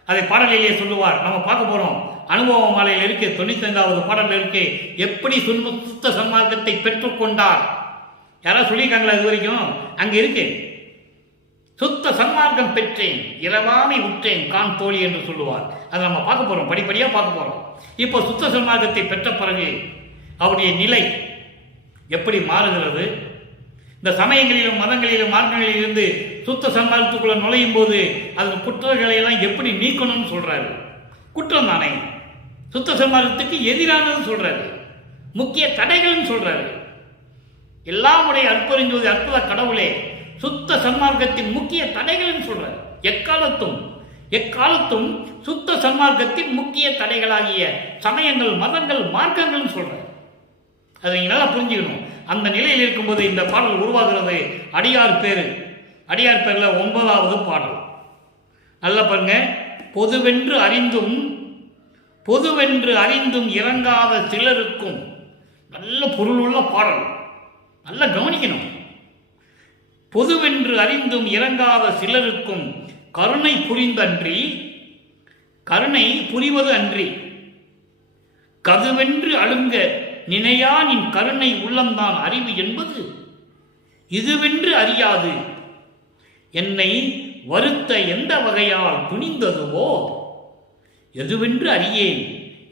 அதை பாடலிலே சொல்லுவார். நம்ம பார்க்க போறோம். அனுபவ மாலையில் இருக்கு, 95வது பாடல் இருக்கு, எப்படி சுத்த சன்மார்க்கத்தை பெற்றுக்கொண்டார். யாராவது சொல்லியிருக்காங்களா இது வரைக்கும்? அங்க இருக்கு. சுத்த சன்மார்க்கம் பெற்றேன், இரவாமை உற்றேன் கான் தோழி என்று சொல்லுவார். அதை நம்ம பார்க்க போறோம், படிப்படியா பார்க்க போறோம். இப்போ சுத்த சன்மார்க்கத்தை பெற்ற பிறகு அவருடைய நிலை எப்படி மாறுகிறது, இந்த சமயங்களிலும் மதங்களிலும் மார்க்கங்களில் இருந்து சுத்த சன்மார்க்கத்துக்குள்ள நுழையும் போது அதன் குற்றங்களை எல்லாம் எப்படி நீக்கணும்னு சொல்றாரு. குற்றம் தானே, சுத்த சன்மார்க்கத்துக்கு எதிரானது சொல்றாரு, முக்கிய தடைகள்னு சொல்றாரு. எல்லாம் உடைய அற்புதஞ்சோதி அற்புத கடவுளே சுத்த சன்மார்க்கத்தின் முக்கிய தடைகள் சொல்றாரு. எக்காலத்தும் சுத்த சன்மார்க்கத்தின் முக்கிய தடைகளாகிய சமயங்கள், மதங்கள், மார்க்கங்கள் சொல்றாரு. அதை நல்லா புரிஞ்சுக்கணும். அந்த நிலையில் இருக்கும்போது இந்த பாடல் உருவாகிறது. அடியார் பேர்ல 9வது பாடல். நல்லா பாருங்க. பொதுவென்று அறிந்தும் இறங்காத சிலருக்கும், நல்ல பொருள் உள்ள பாடல், நல்லா கவனிக்கணும். பொதுவென்று அறிந்தும் இறங்காத சிலருக்கும் கருணை புரிவது அன்றி கதுவென்று அழுங்க நினையா நின் கருணை உள்ளம்தான் அறிவு என்பது இதுவென்று அறியாது என்னை வருத்த எந்த வகையால் துணிந்ததுவோ எதுவென்று அறியேன்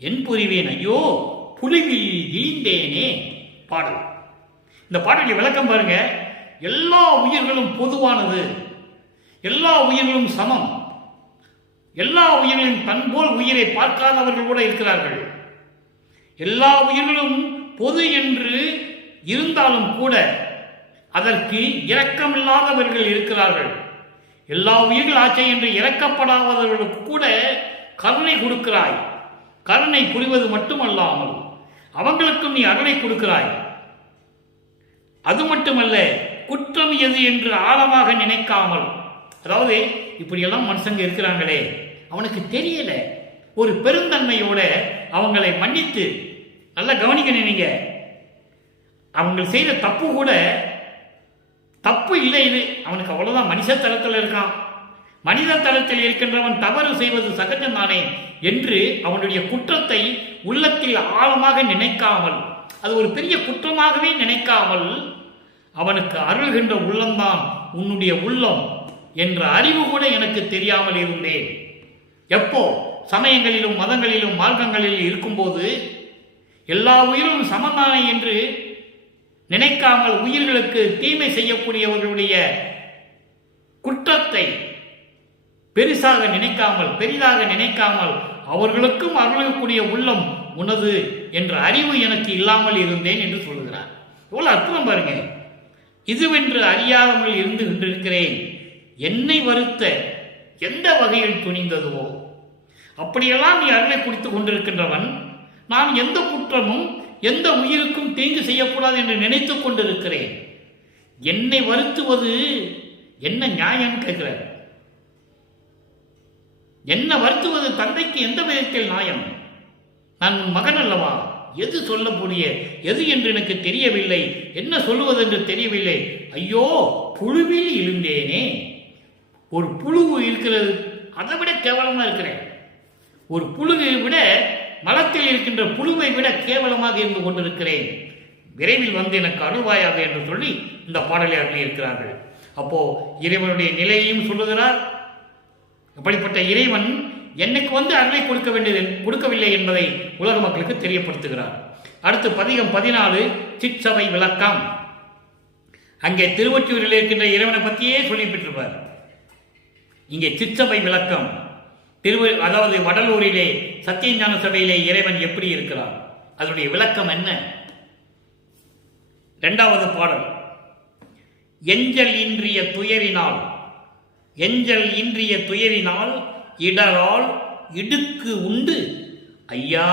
என் புரிவேன் ஐயோ புலிவில் வீழ்ந்தேனே. பாடல். இந்த பாடலை விளக்கம் பாருங்க. எல்லா உயிர்களும் பொதுவானது, எல்லா உயிர்களும் சமம், எல்லா உயிர்களும் தன்போல் உயிரை பார்க்காதவர்கள் கூட இருக்கிறார்கள். எல்லா உயிர்களும் பொது என்று இருந்தாலும் கூட அதற்கு இரக்கமில்லாதவர்கள் இருக்கிறார்கள். எல்லா உயிர்கள் ஆச்சை என்று இரக்கப்படாதவர்களுக்கு கூட கருணை கொடுக்கிறாய். கருணை புரிவது மட்டுமல்லாமல் அவங்களுக்கும் நீ அருளை கொடுக்கிறாய். அது மட்டுமல்ல, குற்றம் எது என்று ஆழமாக நினைக்காமல், அதாவது இப்படியெல்லாம் மனுஷங்க இருக்கிறாங்களே, அவனுக்கு தெரியல, ஒரு பெருந்தன்மையோட அவங்களை மன்னித்து, நல்லா கவனிக்கணும் நீங்க, அவங்க செய்த தப்பு கூட தப்பு இல்லை, இது அவனுக்கு அவ்வளவுதான், மனுஷ தரத்தில் இருக்கான், மனித தரத்தில் இருக்கின்றவன் தவறு செய்வது சகஜம் தானே என்று அவனுடைய குற்றத்தை உள்ளத்தில் ஆழமாக நினைக்காமல், அது ஒரு பெரிய குற்றமாகவே நினைக்காமல், அவனுக்கு அருள்கின்ற உள்ளம்தான் உன்னுடைய உள்ளம் என்ற அறிவு கூட எனக்கு தெரியாமல் இருந்தேன். எப்போ? சமயங்களிலும் மதங்களிலும் மார்க்கங்களில் இருக்கும்போது எல்லா உயிரும் சமந்தானே என்று நினைக்காமல், உயிர்களுக்கு தீமை செய்யக்கூடியவர்களுடைய குற்றத்தை பெரிதாக நினைக்காமல் அவர்களுக்கும் அருளக்கூடிய உள்ளம் உனது என்ற அறிவு எனக்கு இல்லாமல் இருந்தேன் என்று சொல்லுகிறார். எவ்வளவு அற்புதம் பாருங்க. இதுவென்று அறியாமல் இருந்து கொண்டிருக்கிறேன், என்னை வருத்த எந்த வகையில் துணிந்ததுவோ அப்படியெல்லாம் நீ அருளை குடித்துக் கொண்டிருக்கின்றவன், நான் எந்த குற்றமும் எந்த உயிருக்கும் தீங்கு செய்யக்கூடாது என்று நினைத்துக் கொண்டிருக்கிறேன், என்னை வருத்துவது என்ன நியாயம் கேட்கிறார். என்ன வருத்துவது தந்தைக்கு எந்த விதத்தில் நியாயம்? நான் உன் மகன் அல்லவா? எது சொல்லக்கூடிய எது என்று எனக்கு தெரியவில்லை, என்ன சொல்லுவது என்று தெரியவில்லை. ஐயோ, புழுவில் இருந்தேனே. ஒரு புழு இருக்கிறது, அதை விட கேவலமாக இருக்கிறேன். ஒரு புழுவை விட, மலத்தில் இருக்கின்ற புழுவை விட கேவலமாக இருந்து கொண்டிருக்கிறேன். விரைவில் வந்து எனக்கு அருள்வாயாக என்று சொல்லி இந்த பாடலை அருளியிருக்கிறார்கள். அப்போ இறைவனுடைய நிலையையும் சொல்லுகிறார். அப்படிப்பட்ட இறைவன் என்னைக்கு வந்து அருளை கொடுக்கவில்லை என்பதை உலக மக்களுக்கு தெரியப்படுத்துகிறார். அடுத்து பதிகம் 14 சிற்சபை விளக்கம். அங்கே திருவொற்றியூரில் இருக்கின்ற இறைவனை பற்றியே சொல்லி பெற்றிருப்பார். இங்கே சிற்சபை விளக்கம். அதாவது வடலூரிலே சத்தியஞான சபையிலே இறைவன் எப்படி இருக்கிறார், அதனுடைய விளக்கம் என்ன? இரண்டாவது பாடல். எஞ்சல் இன்றிய துயரினால், எஞ்சல் இன்றிய துயரினால் இடரால் இடுக்கு உண்டு ஐயா.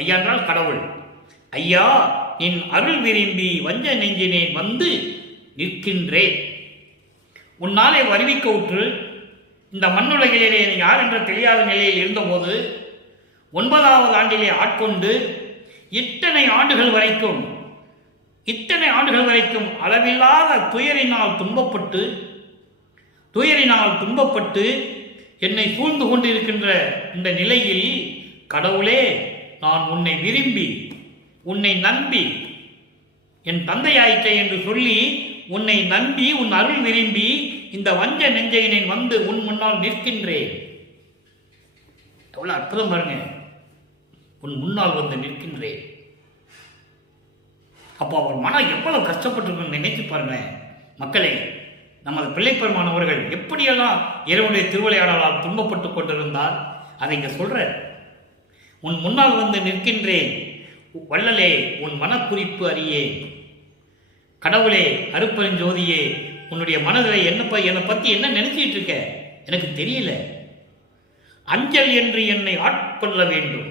ஐயா என்றால் கடவுள். ஐயா, என் அருள் விரும்பி வஞ்ச நெஞ்சினேன் வந்து நிற்கின்றேன். உன்னாலே வருவிக்க உற்று இந்த மண்ணுலகிலே யார் என்ற தெரியாத நிலையில் இருந்தபோது 9வது ஆண்டிலே ஆட்கொண்டு இத்தனை ஆண்டுகள் வரைக்கும் அளவில்லாத துயரினால் துன்பப்பட்டு என்னை சூழ்ந்து கொண்டிருக்கின்ற இந்த நிலையில், கடவுளே, நான் உன்னை விரும்பி உன்னை நம்பி என் தந்தையாயிற்றை என்று சொல்லி உன்னை நம்பி உன் அருள் விரும்பி இந்த வஞ்ச நெஞ்சையினை வந்து உன் முன்னால் நிற்கின்றேன். எவ்வளவு அற்புதம் பாருங்க. உன் முன்னால் வந்து நிற்கின்றேன். அப்போ அவர் மனம் எவ்வளவு கஷ்டப்பட்டிருக்குன்னு நினைத்து பாருங்க மக்களே. நமது பிள்ளைப்பெருமானவர்கள் எப்படியெல்லாம் இறைவனுடைய திருவிளையாடலால் துன்பப்பட்டு கொண்டிருந்தார், அதை இங்க சொல்ற. உன் முன்னால் வந்து நிற்கின்றேன் வள்ளலே, உன் மனக்குறிப்பு அறியேன். கடவுளே, அருட்பெருஞ்சோதியே, உன்னுடைய மனதில் என்னை பற்றி என்ன நினைச்சிட்டு இருக்க எனக்கு தெரியல. அஞ்சல் என்று என்னை ஆட்கொள்ள வேண்டும்,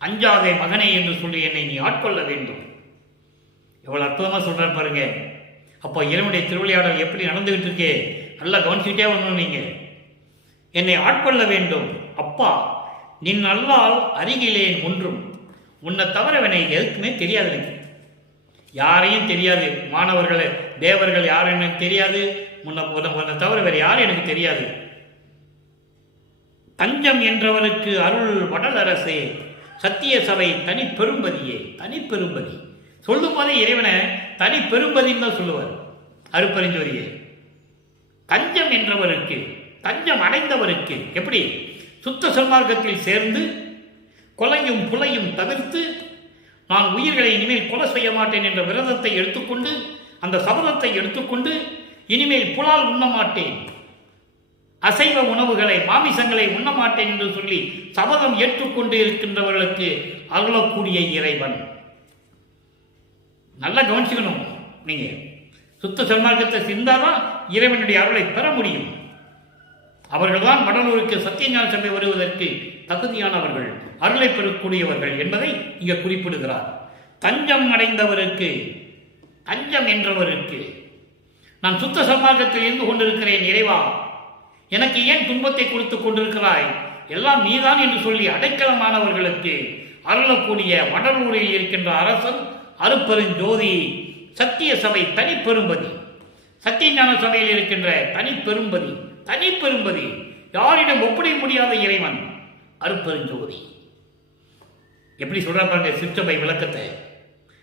அஞ்சாதே மகனே என்று சொல்லி என்னை நீ ஆட்கொள்ள வேண்டும். எவ்வளவு அற்புதமாக சொல்றாரு பாருங்க. அப்போ இறைவனுடைய திருவிளையாடல் எப்படி நடந்துகிட்டு இருக்கே, நல்லா கவனிச்சுக்கிட்டே வரணும். நீங்க என்னை ஆட்கொள்ள வேண்டும். அப்பா, நின் அல்லால் அருகிலேன் ஒன்றும், உன்னை தவிர எனக்கு எதுக்குமே தெரியாது. எனக்கு யாரையும் தெரியாது. மாணவர்கள் தேவர்கள் யாரும் எனக்கு தெரியாது. உன்னை தவிர வேறு யாரும் எனக்கு தெரியாது. தஞ்சம் என்றவனுக்கு அருள் வடல் அரசே, சத்திய சபை தனி பெரும்பதியே. தனி பெரும்பதி சொல்லும் போதே இறைவனை தனி பெரும்பதின்னு தான் சொல்லுவார் அருட்பெருஞ்சோதியே. தஞ்சம் என்றவருக்கு, தஞ்சம் அடைந்தவருக்கு, எப்படி சுத்த சன்மார்க்கத்தில் சேர்ந்து கொலையும் புலையும் தவிர்த்து நான் உயிர்களை இனிமேல் கொலை செய்ய மாட்டேன் என்ற விரதத்தை எடுத்துக்கொண்டு, அந்த சபதத்தை எடுத்துக்கொண்டு இனிமேல் புலால் உண்ண மாட்டேன், அசைவ உணவுகளை மாமிசங்களை உண்ண மாட்டேன் என்று சொல்லி சபதம் ஏற்றுக்கொண்டு இருக்கின்றவர்களுக்கு அருளக்கூடிய இறைவன். நல்லா கவனிச்சுக்கணும். நீங்க சுத்த சன்மார்க்கத்தை சிந்தாதான் இறைவனுடைய அருளை பெற முடியும். அவர்கள்தான் வடலூருக்கு சத்தியஞான சபை வருவதற்கு தகுதியானவர்கள், அருளை பெறக்கூடியவர்கள் என்பதை இங்க குறிப்பிடுகிறார். தஞ்சம் அடைந்தவருக்கு, தஞ்சம் என்றவருக்கு, நான் சுத்த சன்மார்க்கத்தில் இருந்து கொண்டிருக்கிறேன் இறைவா, எனக்கு ஏன் துன்பத்தை கொடுத்துக் கொண்டிருக்கிறாய், எல்லாம் நீதான் என்று சொல்லி அடைக்கலமானவர்களுக்கு அருளக்கூடிய வடலூரில் இருக்கின்ற அரசன் அருட்பெருஞ்சோதி, சத்திய சபை தனிப்பெரும்பதி, சத்தியஞான சபையில் இருக்கின்ற தனிப்பெரும்பதி, தனிப்பெரும்பதி, யாரிடம் ஒப்படைய முடியாத இறைவன் அருட்பெருஞ்சோதி. எப்படி சொல்ற பாருங்க சிற்சபை விளக்கத்தை.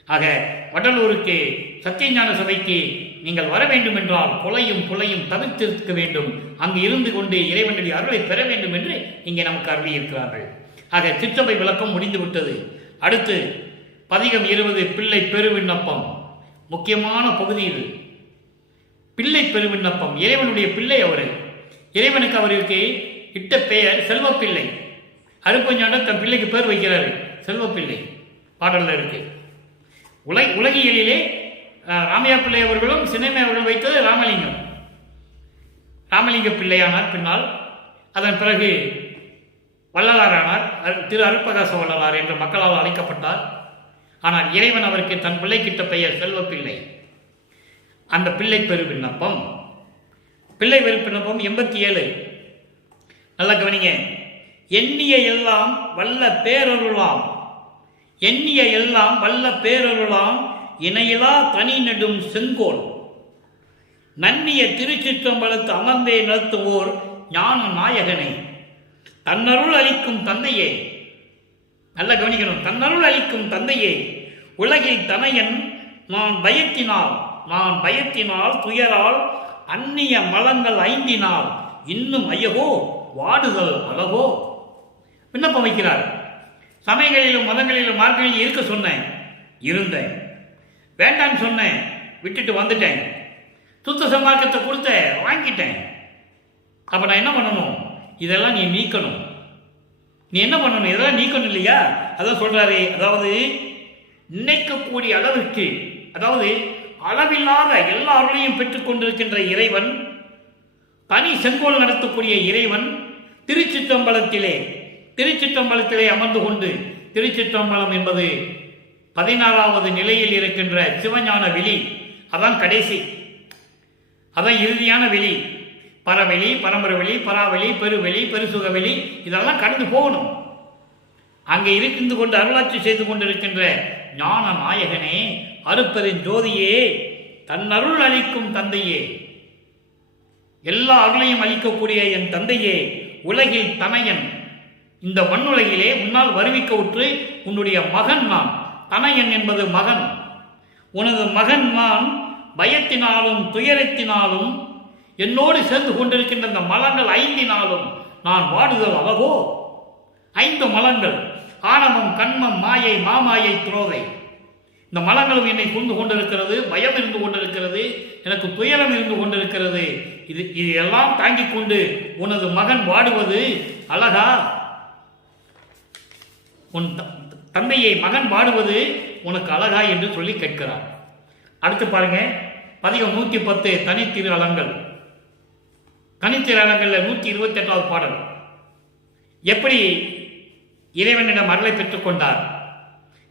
ஆக வடலூருக்கு சத்தியஞான சபைக்கு நீங்கள் வர வேண்டும் என்றால் கொலையும் புலையும் தவிர்த்திருக்க வேண்டும், அங்கு இருந்து கொண்டு இறைவனுடைய அருளை பெற வேண்டும் என்று இங்கே நமக்கு அருளியிருக்கிறார்கள். ஆக சிற்சபை விளக்கம் முடிந்துவிட்டது. அடுத்து பதிகம் 20 பிள்ளை பெருவிண்ணப்பம். முக்கியமான பகுதி இது. பிள்ளை பெருவிண்ணப்பம். இறைவனுடைய பிள்ளை அவரு. இறைவனுக்கு அவருக்கு இட்ட பெயர் செல்வப்பிள்ளை. அருட்பெருஞ்சோதி தன் பிள்ளைக்கு பேர் வைக்கிறாரு செல்வப்பிள்ளை. பாடலில் இருக்கு. உலகியலிலே ராமையா பிள்ளை அவர்களும் சின்னம்மை அவர்கள் வைத்தது ராமலிங்கம். ராமலிங்க பிள்ளையானார். பின்னால் அதன் பிறகு வள்ளலாரானார். திரு அருட்பிரகாச வள்ளலார் என்று மக்களால் அழைக்கப்பட்டார். ஆனால் இறைவன் அவருக்கு தன் பிள்ளைக்கிட்ட பெயர் செல்வ பிள்ளை. அந்த பிள்ளை பெரு விண்ணப்பம் 87. நல்லா கவனிங்க. எண்ணிய எல்லாம் வல்ல பேரருளாம், எண்ணிய எல்லாம் வல்ல பேரருளாம், இணையிலா தனி நெடும் செங்கோல், நன்னிய திருச்சிற்றம்பலத்து அமர்ந்தே நடத்துவோர் ஞான நாயகனை, தன்னருள் அளிக்கும் தந்தையே. நல்ல கவனிக்கணும். தன்னருள் அளிக்கும் தந்தையே, உலகில் தனையன் நான் பயத்தினால் துயரால் அந்நிய மலங்கள் ஐந்தினால் இன்னும் ஐயகோ வாடுதல் அழகோ. விண்ணப்பம் வைக்கிறார். சமயங்களிலும் மதங்களிலும் மார்க்கங்களில் இருக்க சொன்னேன், இருந்தேன். வேண்டான்னு சொன்னேன், விட்டுட்டு வந்துட்டேன். சுத்த சமார்க்கத்தை கொடுத்த வாங்கிட்டேன். அப்ப நான் என்ன பண்ணணும்? இதெல்லாம் நீ நீக்கணும். நீ என்ன பண்ணணும்? இதெல்லாம் நீக்கணும் இல்லையா? அதான் சொல்றாரு. அதாவது நினைக்கக்கூடிய அளவிற்கு, அதாவது அளவில்லாத எல்லா அருளையும் பெற்றுக் கொண்டிருக்கின்ற இறைவன், தனி செங்கோல் நடத்தக்கூடிய இறைவன் திருச்சிற்றம்பலத்திலே அமர்ந்து கொண்டு, திருச்சிற்றம்பலம் என்பது 16வது நிலையில் இருக்கின்ற சிவஞான வெளி. அதான் கடைசி, அதான் இறுதியான வெளி. பரவெளி, பரம்பர வெளி, பராவெளி, பெருவெளி, பெருசுக வெளி, இதெல்லாம் கடந்து போகணும். அங்கே இருந்து கொண்டு அருளாட்சி செய்து கொண்டிருக்கின்ற ஞான நாயகனே, அருட்பெருஞ் ஜோதியே, தன்னருள் அளிக்கும் தந்தையே, எல்லா அருளையும் அளிக்கக்கூடிய என் தந்தையே, உலகில் தனையன், இந்த மண்ணுலகிலே உன்னால் வருவிக்க உற்று உன்னுடைய மகன் நான். தனையன் என்பது மகன். உனது மகன் நான் பயத்தினாலும் துயரத்தினாலும் என்னோடு சேர்ந்து கொண்டிருக்கின்ற இந்த மலங்கள் 5 நான் வாடுதல் அழகோ. 5 மலங்கள்: ஆணவம், கண்மம், மாயை, மாமாயை, துரோதை. இந்த மலங்களும் என்னை சூழ்ந்து கொண்டிருக்கிறது. பயம் இருந்து கொண்டிருக்கிறது, எனக்கு துயரம் இருந்து கொண்டிருக்கிறது. இது எல்லாம் தாங்கிக் கொண்டு உனது மகன் வாடுவது அழகா? உன் தந்தையை மகன் வாடுவது உனக்கு அழகா என்று சொல்லி கேட்கிறார். அடுத்து பாருங்க, பதிகம் 110 தனித்திரு அலங்கள். தனித்திரு அலங்கள்ல 128வது பாடல். எப்படி இறைவனிடம் அருளை பெற்றுக் கொண்டார்?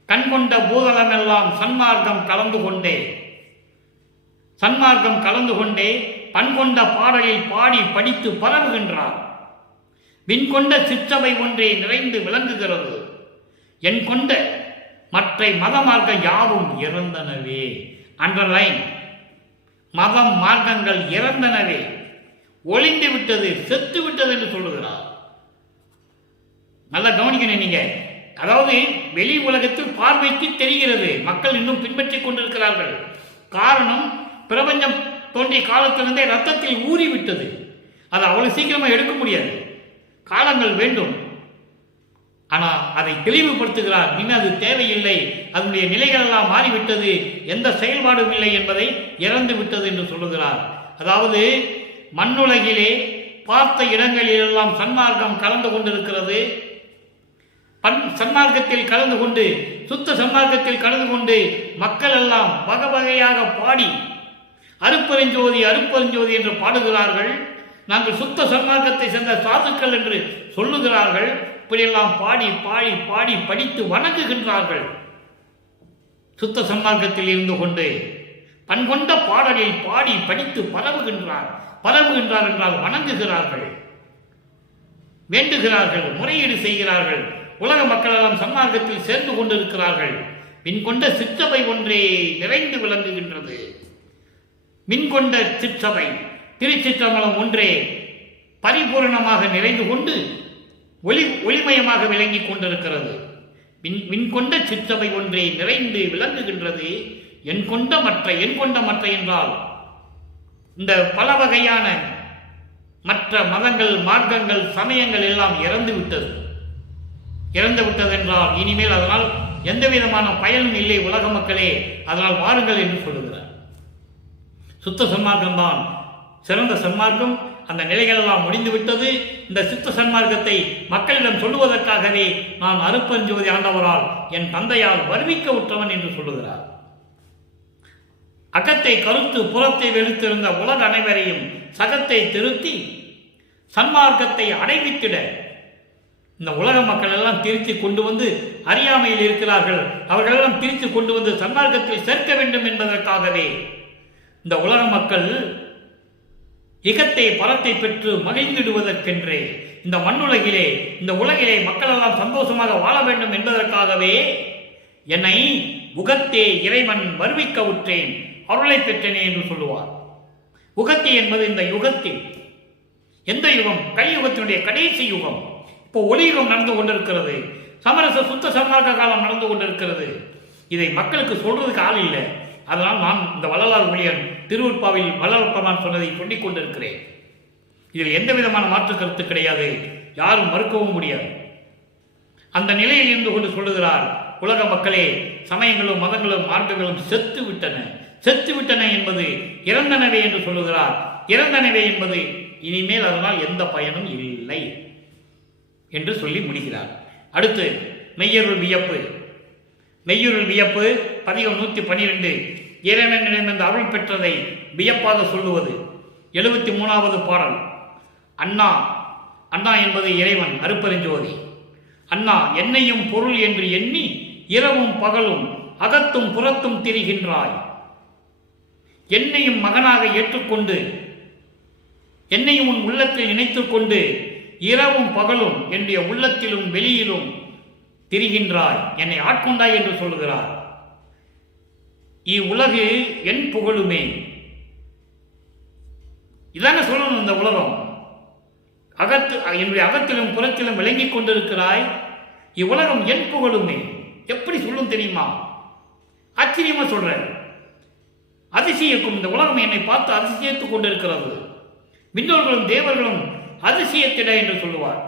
கண்கொண்ட பூதலம் எல்லாம் சன்மார்க்கம் கலந்து கொண்டே பண்கொண்ட பாடலில் பாடி படித்து பரவுகின்றார். விண்கொண்ட சிற்றவை ஒன்றே நிறைந்து விளங்குகிறது. என் கொண்ட மற்ற மத மார்க்கம் யாவும் இறந்தனவே. அண்டர்லைன். மதம் மார்க்கங்கள் இறந்தனவே, ஒளிந்து விட்டது, செத்து விட்டது என்று சொல்லுகிறார். நல்லா கவனிக்கணும் நீங்க. அதாவது வெளி உலகத்தில் பார்வைக்கு தெரிகிறது, மக்கள் இன்னும் பின்பற்றிக் கொண்டிருக்கிறார்கள். காரணம், பிரபஞ்சம் தோன்றிய காலத்திலிருந்தே ரத்தத்தில் ஊறிவிட்டது. அதை அவ்வளவு சீக்கிரமா எடுக்க முடியாது, காலங்கள் வேண்டும். ஆனால் அதை தெளிவுபடுத்துகிறார். இன்னும் அது தேவையில்லை, அதனுடைய நிலைகள் எல்லாம் மாறிவிட்டது, எந்த செயல்பாடும் இல்லை என்பதை இறந்து விட்டது என்று சொல்லுகிறார். அதாவது மண்ணுலகிலே பார்த்த இடங்களிலெல்லாம் சன்மார்க்கம் கலந்து கொண்டிருக்கிறது. சன்மார்க்கத்தில் கலந்து கொண்டு, சுத்த சன்மார்க்கத்தில் கலந்து கொண்டு மக்கள் எல்லாம் வகை வகையாக பாடி அருட்பெருஞ்சோதி அருட்பெருஞ்சோதி என்று பாடுகிறார்கள். நாங்கள் சுத்த சன்மார்க்கத்தை சேர்ந்த சாதுக்கள் என்று சொல்லுகிறார்கள். இப்படியெல்லாம் பாடி பாடி பாடி படித்து வணங்குகின்றார்கள். சுத்த சன்மார்க்கத்தில் இருந்து கொண்டு பண்கொண்ட பாடலில் பாடி படித்து பரவுகின்றார் என்றால் வணங்குகிறார்கள், வேண்டுகிறார்கள், முறையீடு செய்கிறார்கள். உலக மக்கள் எல்லாம் சன்மார்க்கத்தில் சேர்ந்து கொண்டிருக்கிறார்கள். மின்கொண்ட சிற்றவை ஒன்றே நிறைந்து விளங்குகின்றது. மின்கொண்ட சிற்றவை திருச்சிற்றம்பலம் ஒன்றே பரிபூரணமாக நிறைந்து கொண்டு ஒளிமயமாக விளங்கிக் கொண்டிருக்கிறது. மின்கொண்ட சிற்றவை ஒன்றே நிறைந்து விளங்குகின்றது. என் கொண்ட மற்ற என்றால் இந்த பல வகையான மற்ற மதங்கள், மார்க்கங்கள், சமயங்கள் எல்லாம் இறந்து விட்டது என்றால் இனிமேல் அதனால் எந்த விதமான பயனும் இல்லை உலக மக்களே, அதனால் வாருங்கள் என்று சொல்லுகிறார். சுத்த சன்மார்க்கம்தான் சிறந்த சன்மார்க்கம். அந்த நிலைகளெல்லாம் முடிந்துவிட்டது. இந்த சித்த சன்மார்க்கத்தை மக்களிடம் சொல்லுவதற்காகவே நான் அருட்பெருஞ்சோதி ஆண்டவரால் என் தந்தையால் வருவிக்க உற்றவன் என்று சொல்லுகிறார். அகத்தை கருத்து புறத்தை வெளுத்திருந்த உலக அனைவரையும் சகத்தை திருத்தி சன்மார்க்கத்தை அடைவித்திட இந்த உலக மக்கள் எல்லாம் திருத்தி கொண்டு வந்து அறியாமையில் இருக்கிறார்கள், அவர்களெல்லாம் திருத்தி கொண்டு வந்து சன்மார்க்கத்தில் சேர்க்க வேண்டும் என்பதற்காகவே இந்த உலக மக்கள் இகத்தை பலத்தை பெற்று மகிழ்ந்திடுவதற்கென்றே இந்த மண்ணுலகிலே இந்த உலகிலே மக்கள் எல்லாம் சந்தோஷமாக வாழ வேண்டும் என்பதற்காகவே என்னை உகத்தே இறைவன் வருவிக்க உற்றேன், அருளை பெற்றேனே என்று சொல்லுவார். உகத்தி என்பது இந்த யுகத்தில் எந்த யுகம்? கலியுகத்தினுடைய கடைசி யுகம். இப்போ ஒளியுகம் நடந்து கொண்டிருக்கிறது, சமரச சுத்த சன்மார்க்க காலம் நடந்து கொண்டிருக்கிறது. இதை மக்களுக்கு சொல்றதுக்கு ஆள் இல்லை. அதனால் நான் இந்த வள்ளலார் ஊழியன் திருவுற்பாவில் வள்ளலப்பெருமான் சொன்னதை சொல்லிக் கொண்டிருக்கிறேன். இதில் எந்த விதமான மாற்று கருத்து கிடையாது, யாரும் மறுக்கவும் முடியாது. அந்த நிலையில் இருந்து கொண்டு சொல்லுகிறார், உலக மக்களே, சமயங்களும் மதங்களும் மார்க்கங்களும் செத்து விட்டன என்பது இறந்தனவே என்று சொல்லுகிறார். இறந்தனவே என்பது இனிமேல் அதனால் எந்த பயனும் இல்லை என்று சொல்லி முடிக்கிறார். அடுத்து மெய்யருள் வியப்பு பதிகம் 112 இறைவனிடமிருந்து அருள் பெற்றதை வியப்பாக சொல்லுவது. 73வது பாடல். அண்ணா என்பது இறைவன் அருட்பெருஞ்சோதி. அண்ணா என்னையும் பொருள் என்று எண்ணி இரவும் பகலும் அகத்தும் புறத்தும் திரிகின்றாய். என்னையும் மகனாக ஏற்றுக்கொண்டு என்னையும் உன் உள்ளத்தில் நினைத்துக் கொண்டு இரவும் பகலும் என்னுடைய உள்ளத்திலும் வெளியிலும் திரிகின்றாய், என்னை ஆட்கொண்டாய் என்று சொல்லுகிறார். இவ்வுலகு என் புகழுமே. இதான சொல்லணும். இந்த உலகம் என்னுடைய அகத்திலும் புறத்திலும் விளங்கிக் கொண்டிருக்கிறாய். இவ்வுலகம் என் புகழுமே. எப்படி சொல்லும் தெரியுமா? ஆச்சரியமா சொல்ற. அதிசயிக்கும் இந்த உலகம் என்னை பார்த்து அதிசயித்துக் கொண்டிருக்கிறது. விண்ணோர்களும் தேவர்களும் அதிசயத்திட என்று சொல்லுவார்.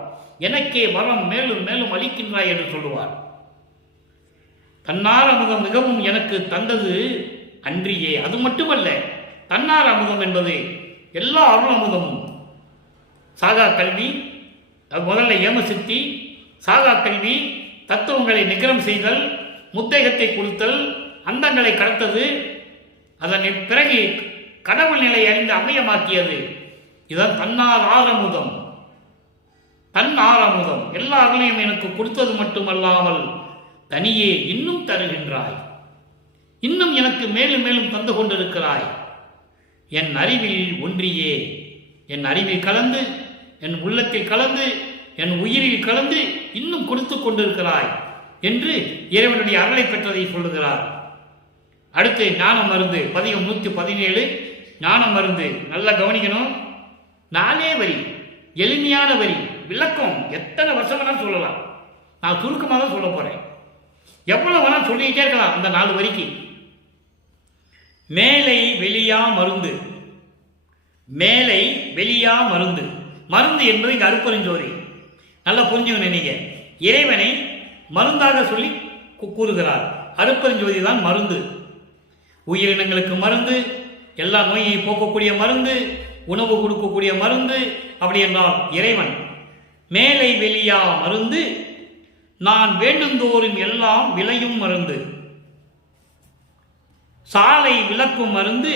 எனக்கே வரம் மேலும் மேலும் அளிக்கின்றாய் என்று சொல்லுவார். தன்னார் அமுதம் மிகவும் எனக்கு தந்தது அன்றியே. அது மட்டுமல்ல, தன்னார் அமுதம் என்பது எல்லா அருள் அமுதமும். சாகா கல்வி, முதல்ல ஏமசித்தி, சாகா கல்வி, தத்துவங்களை நிகரம் செய்தல், முத்தேகத்தை கொடுத்தல், அந்தங்களை கடத்தது, அதன் பிறகு கடவுள் நிலை அறிந்து அமயமாக்கியது. இதுதான் தன்னார் ஆரமுதம். தன் ஆரமுதம் எல்லா அருளையும் எனக்கு கொடுத்தது மட்டுமல்லாமல் தனியே இன்னும் தருகின்றாய். இன்னும் எனக்கு மேலும் மேலும் தந்து கொண்டிருக்கிறாய். என் அறிவில் ஒன்றியே, என் அறிவில் கலந்து, என் உள்ளத்தில் கலந்து, என் உயிரில் கலந்து இன்னும் கொடுத்து கொண்டிருக்கிறாய் என்று இறைவனுடைய அருளை பெற்றதை சொல்லுகிறார். அடுத்து ஞான மருந்து பதிகம் 117 ஞான மருந்து. நல்லா கவனிக்கணும். 4 வரி, எளிமையான வரி, விளக்கம் எத்தனை வருஷம் வேணாலும் சொல்லலாம். நான் சுருக்கமாக தான் சொல்ல போறேன். எவ்வளவு வேணாலும் சொல்லிக்கிட்டே இருக்கலாம். அந்த 4 வரிக்கு மேலை வெளியா மருந்து. மேலை வெளியா மருந்து. மருந்து என்பது இங்க அருட்பெருஞ்சோதி. நல்லா புரிஞ்சுக்கணும். நீங்க இறைவனை மருந்தாக சொல்லி கூறுகிறார். அருட்பெருஞ்சோதி தான் மருந்து. உயிரினங்களுக்கு மருந்து, எல்லா நோயை போக்கக்கூடிய மருந்து, உணவு கொடுக்கக்கூடிய மருந்து. அப்படி என்றால் இறைவன் மேலை வெளியா மருந்து, நான் வேண்டுந்தோறும் எல்லாம் விளையும் மருந்து, சாலை விளக்கும் மருந்து,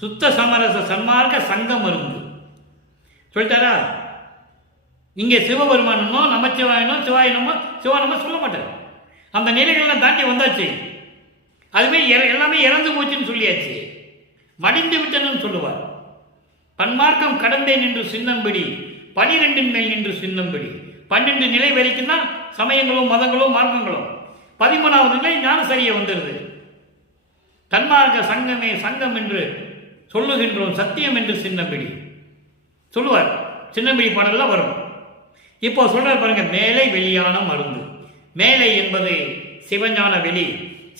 சுத்த சமரச சன்மார்க்க சங்க மருந்து. சொல்லிட்டாரா? இங்கே சிவபெருமானோ நமச்சிவாயனோ சிவாயனமோ சொல்ல மாட்டார். அந்த நிலைகள்லாம் தாண்டி வந்தாச்சு. அதுவே எல்லாமே இறந்து போச்சுன்னு சொல்லியாச்சு. மடிந்து விட்டனும் சொல்லுவார். பன்மார்க்கம் கடந்தேன் என்று சின்னம்பிடி, 12 மேல் நின்று சின்னம்பிடி. 12 நிலை வரைக்கும் தான் சமயங்களும் மதங்களும் மார்க்கங்களும். 13வது நிலை ஞான சரியை வந்துடுது. தன்மார்க்க சங்கமே சங்கம் என்று சொல்லுகின்றோம், சத்தியம் என்று சின்னம்பிடி சொல்லுவார். சின்னம்பிடி பாடல்ல வரும். இப்போ சொல்றார் பாருங்க, மேலை வெளியான மருந்து. மேலை என்பது சிவஞான வெளி.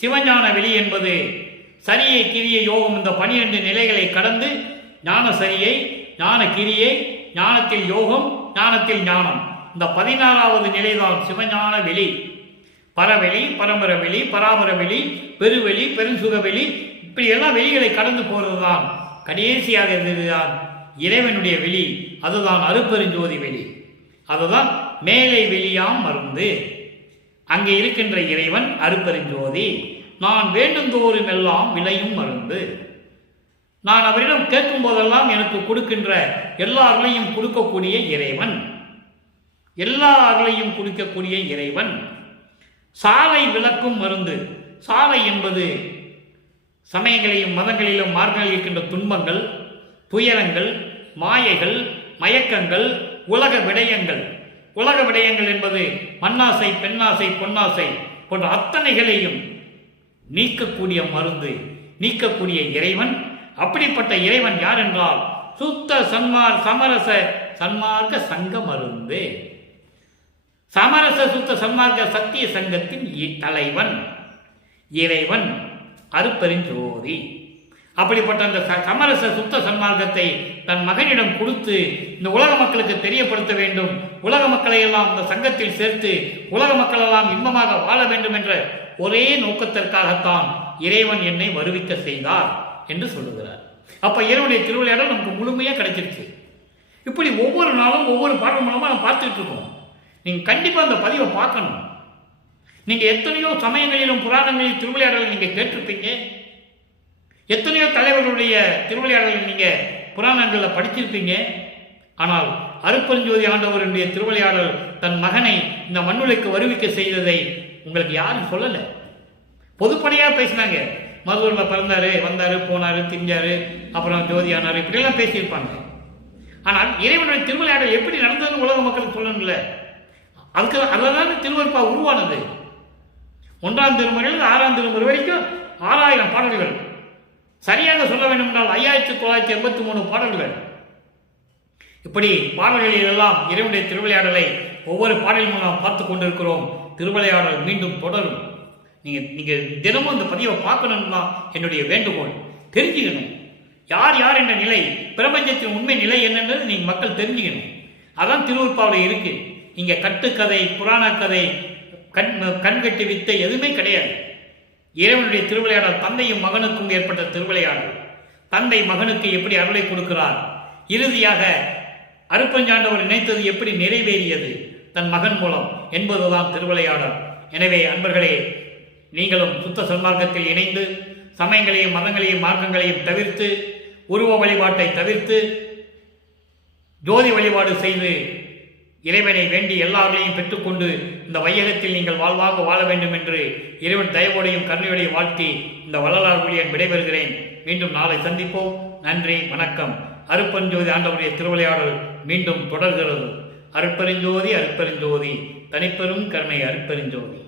சிவஞான வெளி என்பது சரியை கிரியை யோகம். இந்த 12 நிலைகளை கடந்து ஞான சரியை, ஞான கிரியை, ஞானத்தில் யோகம், ஞானத்தில் ஞானம். இந்த 14வது நிலைதான் சிவஞான வெளி. பரவெளி, பரம்பர வெளி, பராபர வெளி, பெருவெளி, பெருஞ்சுக வெளி, இப்படி எல்லாம் வெளிகளை கடந்து போறதுதான் கடைசியாக இருந்ததுதான் இறைவனுடைய வெளி, அதுதான் அருட்பெருஞ்சோதி வெளி, அதுதான் மேலை வெளியாம் மருந்து. அங்கே இருக்கின்ற இறைவன் அருட்பெருஞ்சோதி. நான் வேண்டுந்தோறும் எல்லாம் விளையும் மருந்து. நான் அவரிடம் கேட்கும் போதெல்லாம் எனக்கு கொடுக்கின்ற எல்லா அருளையும் கொடுக்கக்கூடிய இறைவன், எல்லா அருளையும் கொடுக்கக்கூடிய இறைவன். சாலை விளக்கும் மருந்து. சாலை என்பது சமயங்களையும் மதங்களிலும் மார்க்கங்களில் இருக்கின்ற துன்பங்கள், துயரங்கள், மாயைகள், மயக்கங்கள், உலக விடயங்கள். உலக விடயங்கள் என்பது மண்ணாசை, பெண்ணாசை, பொன்னாசை போன்ற அத்தனைகளையும் நீக்கக்கூடிய மருந்து, நீக்கக்கூடிய இறைவன். அப்படிப்பட்ட இறைவன் யார் என்றால் சுத்த சமரச சன்மார்க்க சங்க மருந்து. சமரச சுத்த சன்மார்க்க சத்திய சங்கத்தின் தலைவன் இறைவன் அருட்பெருஞ்சோதி. அப்படிப்பட்ட அந்த சமரச சுத்த சன்மார்க்கத்தை தன் மகனிடம் கொடுத்து இந்த உலக மக்களுக்கு தெரியப்படுத்த வேண்டும், உலக மக்களை எல்லாம் இந்த சங்கத்தில் சேர்த்து உலக மக்கள் எல்லாம் இன்பமாக வாழ வேண்டும் என்ற ஒரே நோக்கத்திற்காகத்தான் இறைவன் என்னை வருவிக்க செய்தார் என்று சொல்லுகிறார். அப்ப இறைவனுடைய திருவிளையாடல் நமக்கு முழுமையாக கிடைச்சிருச்சு. இப்படி ஒவ்வொரு நாளும் ஒவ்வொரு பாடல் மூலமா நம்ம பார்த்துட்டு இருக்கோம். நீங்க கண்டிப்பா அந்த பதிவை பார்க்கணும். நீங்க எத்தனையோ சமயங்களிலும் புராணங்களில் திருவிளையாடலை நீங்க கேட்டிருப்பீங்க, எத்தனையோ தலைவர்களுடைய திருவிளையாடலை நீங்க புராணங்களில் படிச்சிருப்பீங்க. ஆனால் அருட்பெருஞ்சோதி ஆண்டவருடைய திருவிளையாடல் தன் மகனை இந்த மண்ணுலைக்கு வருவிக்க செய்ததை உங்களுக்கு யாரும் சொல்லலை. பொதுப்படையாக பேசினாங்க. மதுரையில் பிறந்தாரு, வந்தாரு, போனாரு, திஞ்சாரு, அப்புறம் ஜோதி ஆனாரு, இப்படியெல்லாம் பேசியிருப்பாங்க. ஆனால் இறைவனுடைய திருவிளையாடல் எப்படி நடந்ததுன்னு உலக மக்களுக்கு சொல்லணும்ல. அதுக்கு அதில்தான் திருவருட்பா உருவானது. 1ஆம் திருமுறையில் 6ஆம் திருமுறை வரைக்கும் 6000 பாடல்கள். சரியாக சொல்ல வேண்டும் என்றால் 5983 பாடல்கள். இப்படி பாடல்களில் எல்லாம் இறைவனுடைய திருவிளையாடலை ஒவ்வொரு பாடல் மூலம் பார்த்து கொண்டிருக்கிறோம். திருவிளையாடல் மீண்டும் தொடரும். நீங்க தினமும் இந்த பதிவை பார்க்கணும்னா என்னுடைய வேண்டுகோள். தெரிஞ்சுக்கணும் யார் யார் என்ற நிலை, பிரபஞ்சத்தின் உண்மை நிலை என்னன்றது நீங்க மக்கள் தெரிஞ்சுக்கணும். அதான் திருவருட்பாவில் இருக்கு. இங்க கட்டுக்கதை, புராண கதை, கண்கட்டி வித்தை எதுவுமே கிடையாது. இறைவனுடைய திருவிளையாடல் தந்தையும் மகனுக்கும் ஏற்பட்ட திருவிளையாடல். தந்தை மகனுக்கு எப்படி அருளை கொடுக்கிறார், இறுதியாக அருட்பெருஞ்சாண்டவர் நினைத்தது எப்படி நிறைவேறியது தன் மகன் மூலம் என்பதுதான் திருவிளையாடல். எனவே அன்பர்களே, நீங்களும் சுத்த சன்மார்க்கத்தில் இணைந்து சமயங்களையும் மதங்களையும் மார்க்கங்களையும் தவிர்த்து, உருவ வழிபாட்டை தவிர்த்து, ஜோதி வழிபாடு செய்து இறைவனை வேண்டி எல்லாரையும் பெற்றுக்கொண்டு இந்த வையகத்தில் நீங்கள் வாழ்வாக வாழ வேண்டும் என்று இறைவன் தயவோடையும் கருணையோடையும் வாழ்த்தி இந்த வள்ளலார் ஊழியன் விடைபெறுகிறேன். மீண்டும் நாளை சந்திப்போம். நன்றி, வணக்கம். அருட்பெருஞ்சோதி ஆண்டவருடைய திருவிளையாடல் மீண்டும் தொடர்கிறது. அருட்பெருஞ்சோதி, அருட்பெருஞ்சோதி, தனிப்பெரும் கருணை அருட்பெருஞ்சோதி.